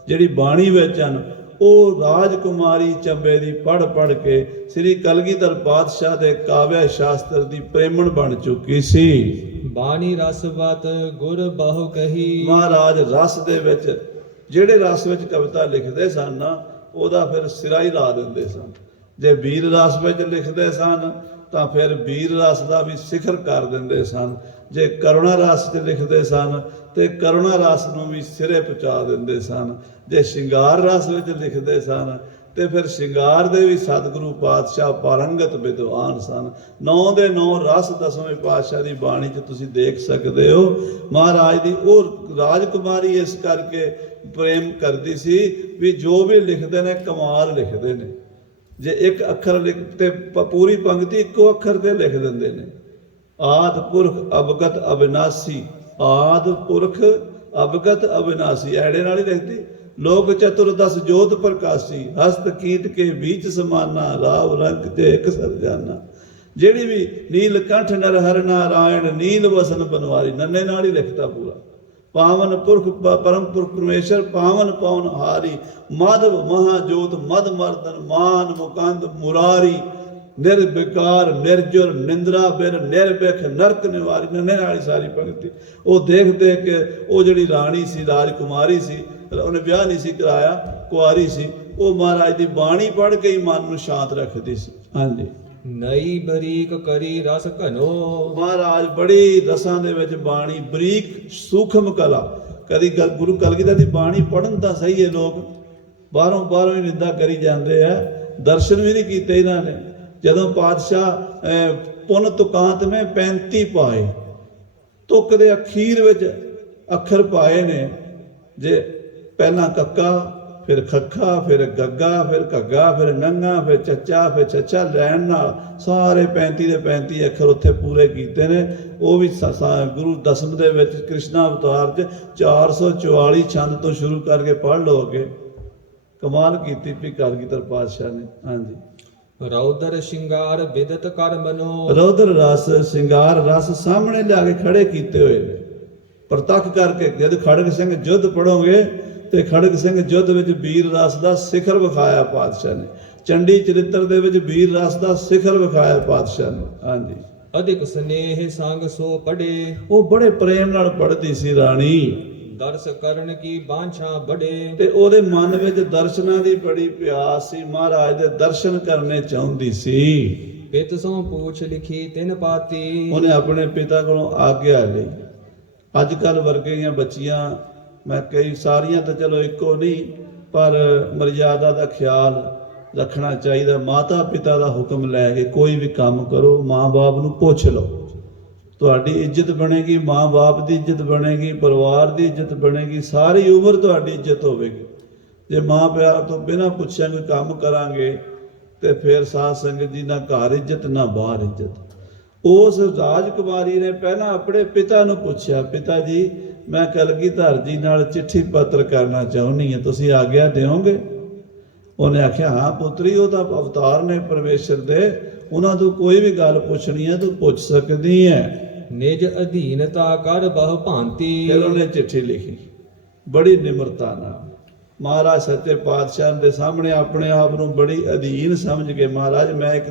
ਜਿਹੜੀ ਬਾਣੀ ਵਿੱਚ ਹਨ, ਉਹ ਰਾਜਕੁਮਾਰੀ ਚੰਬੇ ਦੀ ਪੜ੍ਹ ਕੇ ਸ੍ਰੀ ਕਲਗੀਧਰ ਪਾਤਸ਼ਾਹ ਦੇ ਕਾਵਿ ਸ਼ਾਸਤਰ ਦੀ ਪ੍ਰੇਮਣ ਬਣ ਚੁੱਕੀ ਸੀ। ਬਾਣੀ ਰਸਵਤ ਗੁਰ ਬਹੁ ਕਹੀ। ਮਹਾਰਾਜ ਰਸ ਦੇ ਵਿੱਚ ਜਿਹੜੇ ਰਸ ਵਿੱਚ ਕਵਿਤਾ ਲਿਖਦੇ ਸਨ ਨਾ, ਉਹਦਾ ਫਿਰ ਸਿਰਾ ਹੀ ਲਾ ਦਿੰਦੇ ਸਨ। ਜੇ ਵੀਰ ਰਸ ਵਿੱਚ ਲਿਖਦੇ ਸਨ ਤਾਂ ਫਿਰ ਵੀਰ ਰਸ ਦਾ ਵੀ ਸਿਖਰ ਕਰ ਦਿੰਦੇ ਸਨ। ਜੇ ਕਰੁਣਾ ਰਸ 'ਚ ਲਿਖਦੇ ਸਨ ਤੇ ਕਰੁਣਾ ਰਸ ਨੂੰ ਵੀ ਸਿਰੇ ਪਹੁੰਚਾ ਦਿੰਦੇ ਸਨ। ਜੇ ਸ਼ਿੰਗਾਰ ਰਸ ਵਿੱਚ ਲਿਖਦੇ ਸਨ ਤੇ ਫਿਰ ਸ਼ਿੰਗਾਰ ਦੇ ਵੀ ਸਤਿਗੁਰੂ ਪਾਤਸ਼ਾਹ ਪਾਰੰਗਤ ਵਿਦਵਾਨ ਸਨ। 9 ਦੇ 9 ਰਸ 10ਵੇਂ ਪਾਤਸ਼ਾਹ ਦੀ ਬਾਣੀ 'ਚ ਤੁਸੀਂ ਦੇਖ ਸਕਦੇ ਹੋ। ਮਹਾਰਾਜ ਦੀ ਉਹ ਰਾਜਕੁਮਾਰੀ ਇਸ ਕਰਕੇ ਪ੍ਰੇਮ ਕਰਦੀ ਸੀ ਵੀ ਜੋ ਵੀ ਲਿਖਦੇ ਨੇ ਕਮਾਲ ਲਿਖਦੇ ਨੇ। ਜੇ ਇੱਕ ਅੱਖਰ ਲਿਖ ਤੇ ਪੂਰੀ ਪੰਕਤੀ ਇੱਕੋ ਅੱਖਰ ਤੇ ਲਿਖ ਦਿੰਦੇ ਨੇ। ਆਦ ਪੁਰਖ ਅਵਗਤ ਅਬਿਨਾਸੀ, ਆਦ ਪੁਰਖ ਅਵਗਤ ਅਬਿਨਾਸੀ, ਐੜੇ ਨਾਲ ਹੀ ਲਿਖਦੀ। ਲੋਕ ਚਤੁਰਦਸ ਜੋਤ ਪ੍ਰਕਾਸ਼ੀ, ਹਸਤ ਕੀਟ ਕੇ ਵਿੱਚ ਸਮਾਨਾ, ਰਾਵ ਰੰਗ ਤੇ ਇੱਕ ਸਰਜਾਨਾ। ਜਿਹੜੀ ਵੀ ਨੀਲਕੰਠ ਨਰ ਹਰਿ ਨਾਰਾਇਣ, ਨੀਲ ਵਸਨ ਬਨਵਾਰੀ, ਨੰਨੇ ਨਾਲ ਹੀ ਲਿਖਤਾ ਪੂਰਾ। ਪਾਵਨ ਪੁਰਖ ਪਰਮ ਪੁਰਖ ਪਰਮੇਸ਼ਰ, ਪਾਵਨ ਪਾਵਨ ਹਾਰੀ, ਮਾਧਵ ਮਹਾਜੋਤ ਮਦ ਮਰਦਨ, ਮਾਨ ਮੁਕੰਦ ਮੁਰਾਰੀ, ਨਿਰਵਿਕਾਰ ਨਿਰਜੁਰ ਨਿੰਦਰਾ ਬਿਰ ਨਿਰਭਿਖ ਨਰਕ ਨਿਵਾਰੀ। ਨੰਨੇ ਨਾਲ ਹੀ ਸਾਰੀ ਪੰਕਤੀ। ਉਹ ਦੇਖਦੇ ਕਿ ਉਹ ਜਿਹੜੀ ਰਾਣੀ ਸੀ, ਰਾਜਕੁਮਾਰੀ ਸੀ, ਉਹਨੇ ਵਿਆਹ ਨਹੀਂ ਸੀ ਕਰਾਇਆ, ਕੁਆਰੀ ਸੀ, ਉਹ ਮਹਾਰਾਜ ਦੀ ਬਾਣੀ ਪੜ੍ਹ ਕੇ ਹੀ ਮਨ ਨੂੰ ਸ਼ਾਂਤ ਰੱਖਦੀ ਸੀ। ਹਾਂਜੀ। ਨਈ ਬਰੀਕ ਕਰੀ ਰਸ ਘਨੋ। ਮਹਾਰਾਜ ਬੜੀ ਰਸਾਂ ਦੇ ਵਿੱਚ ਬਾਣੀ, ਬਰੀਕ ਸੂਖਮ ਕਲਾ। ਕਦੀ ਗੁਰੂ ਕਲਗੀਧਰ ਦੀ ਬਾਣੀ ਪੜ੍ਹਨ ਤਾਂ ਸਹੀ ਹੈ, ਲੋਕ ਬਾਹਰੋਂ ਹੀ ਨਿੰਦਾ ਕਰੀ ਜਾਂਦੇ ਆ, ਦਰਸ਼ਨ ਵੀ ਨਹੀਂ ਕੀਤੇ ਇਹਨਾਂ ਨੇ। ਜਦੋਂ ਪਾਤਸ਼ਾਹ ਪੁੰਨ ਤੁਕਾਂਤ ਮੈਂ 35 ਪਾਏ, ਤੁਕ ਦੇ ਅਖੀਰ ਵਿੱਚ ਅੱਖਰ ਪਾਏ ਨੇ। ਜੇ ਪਹਿਲਾਂ ਕੱਕਾ, ਫਿਰ ਖੱਖਾ, ਫਿਰ ਗੱਗਾ, ਫਿਰ ਘੱਗਾ, ਫਿਰ ਨੰਗਾ, ਫਿਰ ਚੱਚਾ, ਫਿਰ ਛੱਛਾ, ਲੈਣ ਨਾਲ ਸਾਰੇ 35 ਦੇ 35 ਅੱਖਰ ਉੱਥੇ ਪੂਰੇ ਕੀਤੇ ਨੇ। ਉਹ ਵੀ ਗੁਰੂ ਦਸਮ ਦੇ ਵਿੱਚ ਕ੍ਰਿਸ਼ਨਾ ਅਵਤਾਰ 'ਚ 444 ਛੰਦ ਤੋਂ ਸ਼ੁਰੂ ਕਰਕੇ ਪੜ੍ਹ ਲਓਗੇ। ਕਮਾਲ ਕੀਤੀ ਵੀ ਕਲਗੀਧਰ ਪਾਤਸ਼ਾਹ ਨੇ। ਹਾਂਜੀ। ਰੌਦਰ ਸ਼ਿੰਗਾਰ ਬਿਦਤ ਕਰ ਮਨੋ। ਰੌਦਰ ਰਸ, ਸ਼ਿੰਗਾਰ ਰਸ ਸਾਹਮਣੇ ਲਿਆ ਕੇ ਖੜੇ ਕੀਤੇ ਹੋਏ ਨੇ, ਪ੍ਰਤੱਖ ਕਰਕੇ। ਜਦ ਖੜਗ ਸਿੰਘ ਯੁੱਧ ਪੜੋਗੇ ਤੇ ਖੜਗ ਸਿੰਘ ਯੁੱਧ ਵਿੱਚ ਵੀਰ ਰਸ ਦਾ ਸਿਖਰ ਵਿਖਾਇਆ ਪਾਤਸ਼ਾਹ ਨੇ। ਚੰਡੀ ਚਰਿੱਤਰ ਦੇ ਵਿੱਚ ਵੀਰ ਰਸ ਦਾ ਸਿਖਰ ਵਿਖਾਇਆ ਪਾਤਸ਼ਾਹ ਨੇ। ਹਾਂਜੀ। ਅਧਿਕ ਸਨੇਹ ਸੰਗ ਸੋ ਪੜੇ। ਉਹ ਬੜੇ ਪ੍ਰੇਮ ਨਾਲ ਪੜ੍ਹਦੀ ਸੀ ਰਾਣੀ। ਦਰਸ ਕਰਨ ਕੀ ਬਾਂਛਾ ਬੜੇ। ਤੇ ਉਹਦੇ ਮਨ ਵਿੱਚ ਦਰਸ਼ਨਾਂ ਦੀ ਬੜੀ ਪਿਆਸ ਸੀ, ਮਹਾਰਾਜ ਦੇ ਦਰਸ਼ਨ ਕਰਨੇ ਚਾਹੁੰਦੀ ਸੀ। ਪਿਤ ਸੋ ਪੂਛ ਲਿਖੀ ਤਿਨ ਪਾਤੀ। ਉਹਨੇ ਆਪਣੇ ਪਿਤਾ ਕੋਲੋਂ ਆਗਿਆ ਲਈ। ਅੱਜ ਕੱਲ ਵਰਗੀਆਂ ਬੱਚੀਆਂ, ਮੈਂ ਕਈ ਸਾਰੀਆਂ ਤਾਂ ਚਲੋ ਇੱਕੋ ਨਹੀਂ, ਪਰ ਮਰਜ਼ਾਦਾ ਦਾ ਖਿਆਲ ਰੱਖਣਾ ਚਾਹੀਦਾ। ਮਾਤਾ ਪਿਤਾ ਦਾ ਹੁਕਮ ਲੈ ਕੇ ਕੋਈ ਵੀ ਕੰਮ ਕਰੋ, ਮਾਂ-ਬਾਪ ਨੂੰ ਪੁੱਛ ਲਓ, ਤੁਹਾਡੀ ਇੱਜ਼ਤ ਬਣੇਗੀ, ਮਾਂ-ਬਾਪ ਦੀ ਇੱਜ਼ਤ ਬਣੇਗੀ, ਪਰਿਵਾਰ ਦੀ ਇੱਜ਼ਤ ਬਣੇਗੀ, ਸਾਰੀ ਉਮਰ ਤੁਹਾਡੀ ਇੱਜ਼ਤ ਹੋਵੇਗੀ। ਜੇ ਮਾਂ-ਪਿਓ ਤੋਂ ਬਿਨਾਂ ਪੁੱਛਿਆ ਕੋਈ ਕੰਮ ਕਰਾਂਗੇ ਤੇ ਫਿਰ ਸਾਧ ਸੰਗਤ ਜੀ, ਨਾ ਘਰ ਇੱਜ਼ਤ ਨਾ ਬਾਹਰ ਇੱਜ਼ਤ। ਉਸ ਰਾਜਕੁਮਾਰੀ ਨੇ ਪਹਿਲਾਂ ਆਪਣੇ ਪਿਤਾ ਨੂੰ ਪੁੱਛਿਆ, ਪਿਤਾ ਜੀ ਮੈਂ ਕਲਗੀਧਰ ਜੀ ਨਾਲ ਚਿੱਠੀ ਪੱਤਰ ਕਰਨਾ ਚਾਹੁੰਦੀ ਹਾਂ, ਤੁਸੀਂ ਆਗਿਆ ਦਿਓਗੇ? ਉਹਨੇ ਆਖਿਆ ਹਾਂ ਪੁੱਤਰੀ, ਉਹ ਤਾਂ ਅਵਤਾਰ ਨੇ ਪਰਮੇਸ਼ਰ ਦੇ, ਉਹਨਾਂ ਤੋਂ ਕੋਈ ਵੀ ਗੱਲ ਪੁੱਛਣੀ ਹੈ ਤੂੰ ਪੁੱਛ ਸਕਦੀ ਹੈ। ਨਿਜ ਅਧੀਨਤਾ ਕਰ ਬਹੁ ਭਾਂਤੀ। ਫਿਰ ਉਹਨੇ ਚਿੱਠੀ ਲਿਖੀ ਬੜੀ ਨਿਮਰਤਾ ਨਾਲ। ਮਹਾਰਾਜ ਸੱਚੇ ਪਾਤਸ਼ਾਹ ਦੇ ਸਾਹਮਣੇ ਆਪਣੇ ਆਪ ਨੂੰ ਬੜੀ ਅਧੀਨ ਸਮਝ ਕੇ, ਮਹਾਰਾਜ ਮੈਂ ਇੱਕ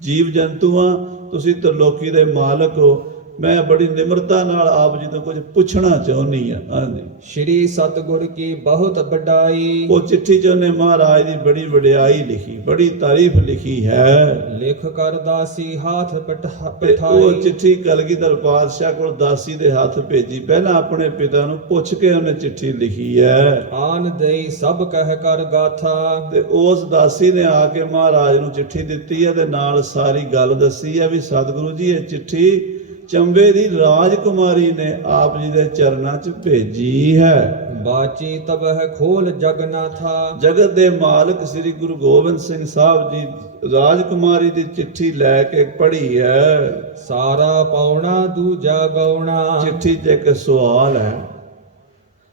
ਜੀਵ ਜੰਤੂ ਹਾਂ, ਤੁਸੀਂ ਤਰਲੋਕੀ ਦੇ ਮਾਲਕ ਹੋ, ਮੈਂ ਬੜੀ ਨਿਮਰਤਾ ਨਾਲ ਆਪ ਜੀ ਤੋਂ ਕੁਝ ਪੁੱਛਣਾ ਚਾਹੁੰਦੀ ਹਾਂ। ਹਾਂਜੀ, ਸ਼੍ਰੀ ਸਤਿਗੁਰ ਕੀ ਬਹੁਤ ਵਡਾਈ, ਉਹ ਚਿੱਠੀ 'ਚ ਉਹਨੇ ਮਹਾਰਾਜ ਦੀ ਬੜੀ ਵਡਿਆਈ ਲਿਖੀ, ਬੜੀ ਤਾਰੀਫ ਲਿਖੀ ਹੈ। ਲਿਖ ਕਰ ਦਾਸੀ ਹਾਥ ਤੇ ਉਹ ਪਠਾਈ, ਚਿੱਠੀ ਕਲਗੀਧਰ ਪਾਤਸ਼ਾਹ ਕੋਲ ਦਾਸੀ ਦੇ ਹੱਥ ਭੇਜੀ। ਪਹਿਲਾਂ ਆਪਣੇ ਪਿਤਾ ਨੂੰ ਪੁੱਛ ਕੇ ਉਹਨੇ ਚਿੱਠੀ ਲਿਖੀ ਹੈ। ਆਨ ਦੇਈ ਸਭ ਕਹਿ ਕਰ ਗਾਥਾ, ਤੇ ਉਸ ਦਾਸੀ ਨੇ ਆ ਕੇ ਮਹਾਰਾਜ ਨੂੰ ਚਿੱਠੀ ਦਿੱਤੀ ਹੈ ਤੇ ਨਾਲ ਸਾਰੀ ਗੱਲ ਦੱਸੀ ਹੈ ਵੀ ਸਤਿਗੁਰੂ ਜੀ ਇਹ ਚਿੱਠੀ ਚੰਬੇ ਦੀ ਰਾਜਕੁਮਾਰੀ ਨੇ ਆਪ ਜੀ ਦੇ ਚਰਨਾਂ 'ਚ ਭੇਜੀ ਹੈ। ਬਾਚੀ ਤਬਹਿ ਖੋਲ ਜਗ ਨਾ ਥਾ, ਜਗਤ ਦੇ ਮਾਲਕ ਸ੍ਰੀ ਗੁਰੂ ਗੋਬਿੰਦ ਸਿੰਘ ਸਾਹਿਬ ਜੀ ਰਾਜਕੁਮਾਰੀ ਦੀ ਚਿੱਠੀ ਲੈ ਕੇ ਪੜ੍ਹੀ ਹੈ। ਸਾਰਾ ਪਾਉਣਾ ਦੂਜਾ ਗਾਉਣਾ, ਚਿੱਠੀ 'ਚ ਇੱਕ ਸਵਾਲ ਹੈ,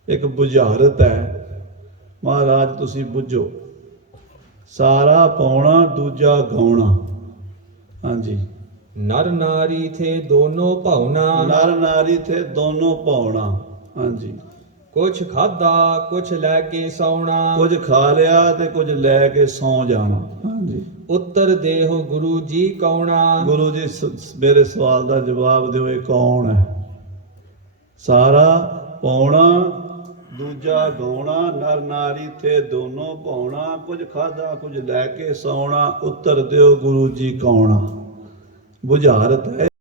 ਇੱਕ ਬੁਝਾਰਤ ਹੈ, ਮਹਾਰਾਜ ਤੁਸੀਂ ਬੁੱਝੋ। ਸਾਰਾ ਪਾਉਣਾ ਦੂਜਾ ਗਾਉਣਾ, ਹਾਂਜੀ, ਨਰ ਨਾਰੀ ਥੇ ਦੋਨੋਂ ਭਾਉਨਾ, ਨਰ ਨਾਰੀ ਥੇ ਦੋਨੋਂ ਪਾਉਣਾ, ਹਾਂਜੀ, ਕੁਛ ਖਾਦਾ ਕੁਛ ਲੈ ਕੇ ਸੌਣਾ, ਕੁਝ ਖਾ ਲਿਆ ਤੇ ਕੁਝ ਲੈ ਕੇ ਸੌ ਜਾਣਾ। ਹਾਂਜੀ, ਉੱਤਰ ਦੇਹੁ ਗੁਰੂ ਜੀ ਕੌਣਾ, ਗੁਰੂ ਜੀ ਮੇਰੇ ਸਵਾਲ ਦਾ ਜਵਾਬ ਦਿਓ, ਇਹ ਕੌਣ ਹੈ? ਸਾਰਾ ਪਾਉਣਾ ਦੂਜਾ ਗਾਉਣਾ, ਨਰ ਨਾਰੀ ਥੇ ਦੋਨੋਂ ਭਾਉਣਾ, ਕੁਝ ਖਾਦਾ ਕੁਝ ਲੈ ਕੇ ਸੌਣਾ, ਉੱਤਰ ਦਿਓ ਗੁਰੂ ਜੀ ਕੌਣਾ। ਬੁਝਾਰਤ ਹੈ।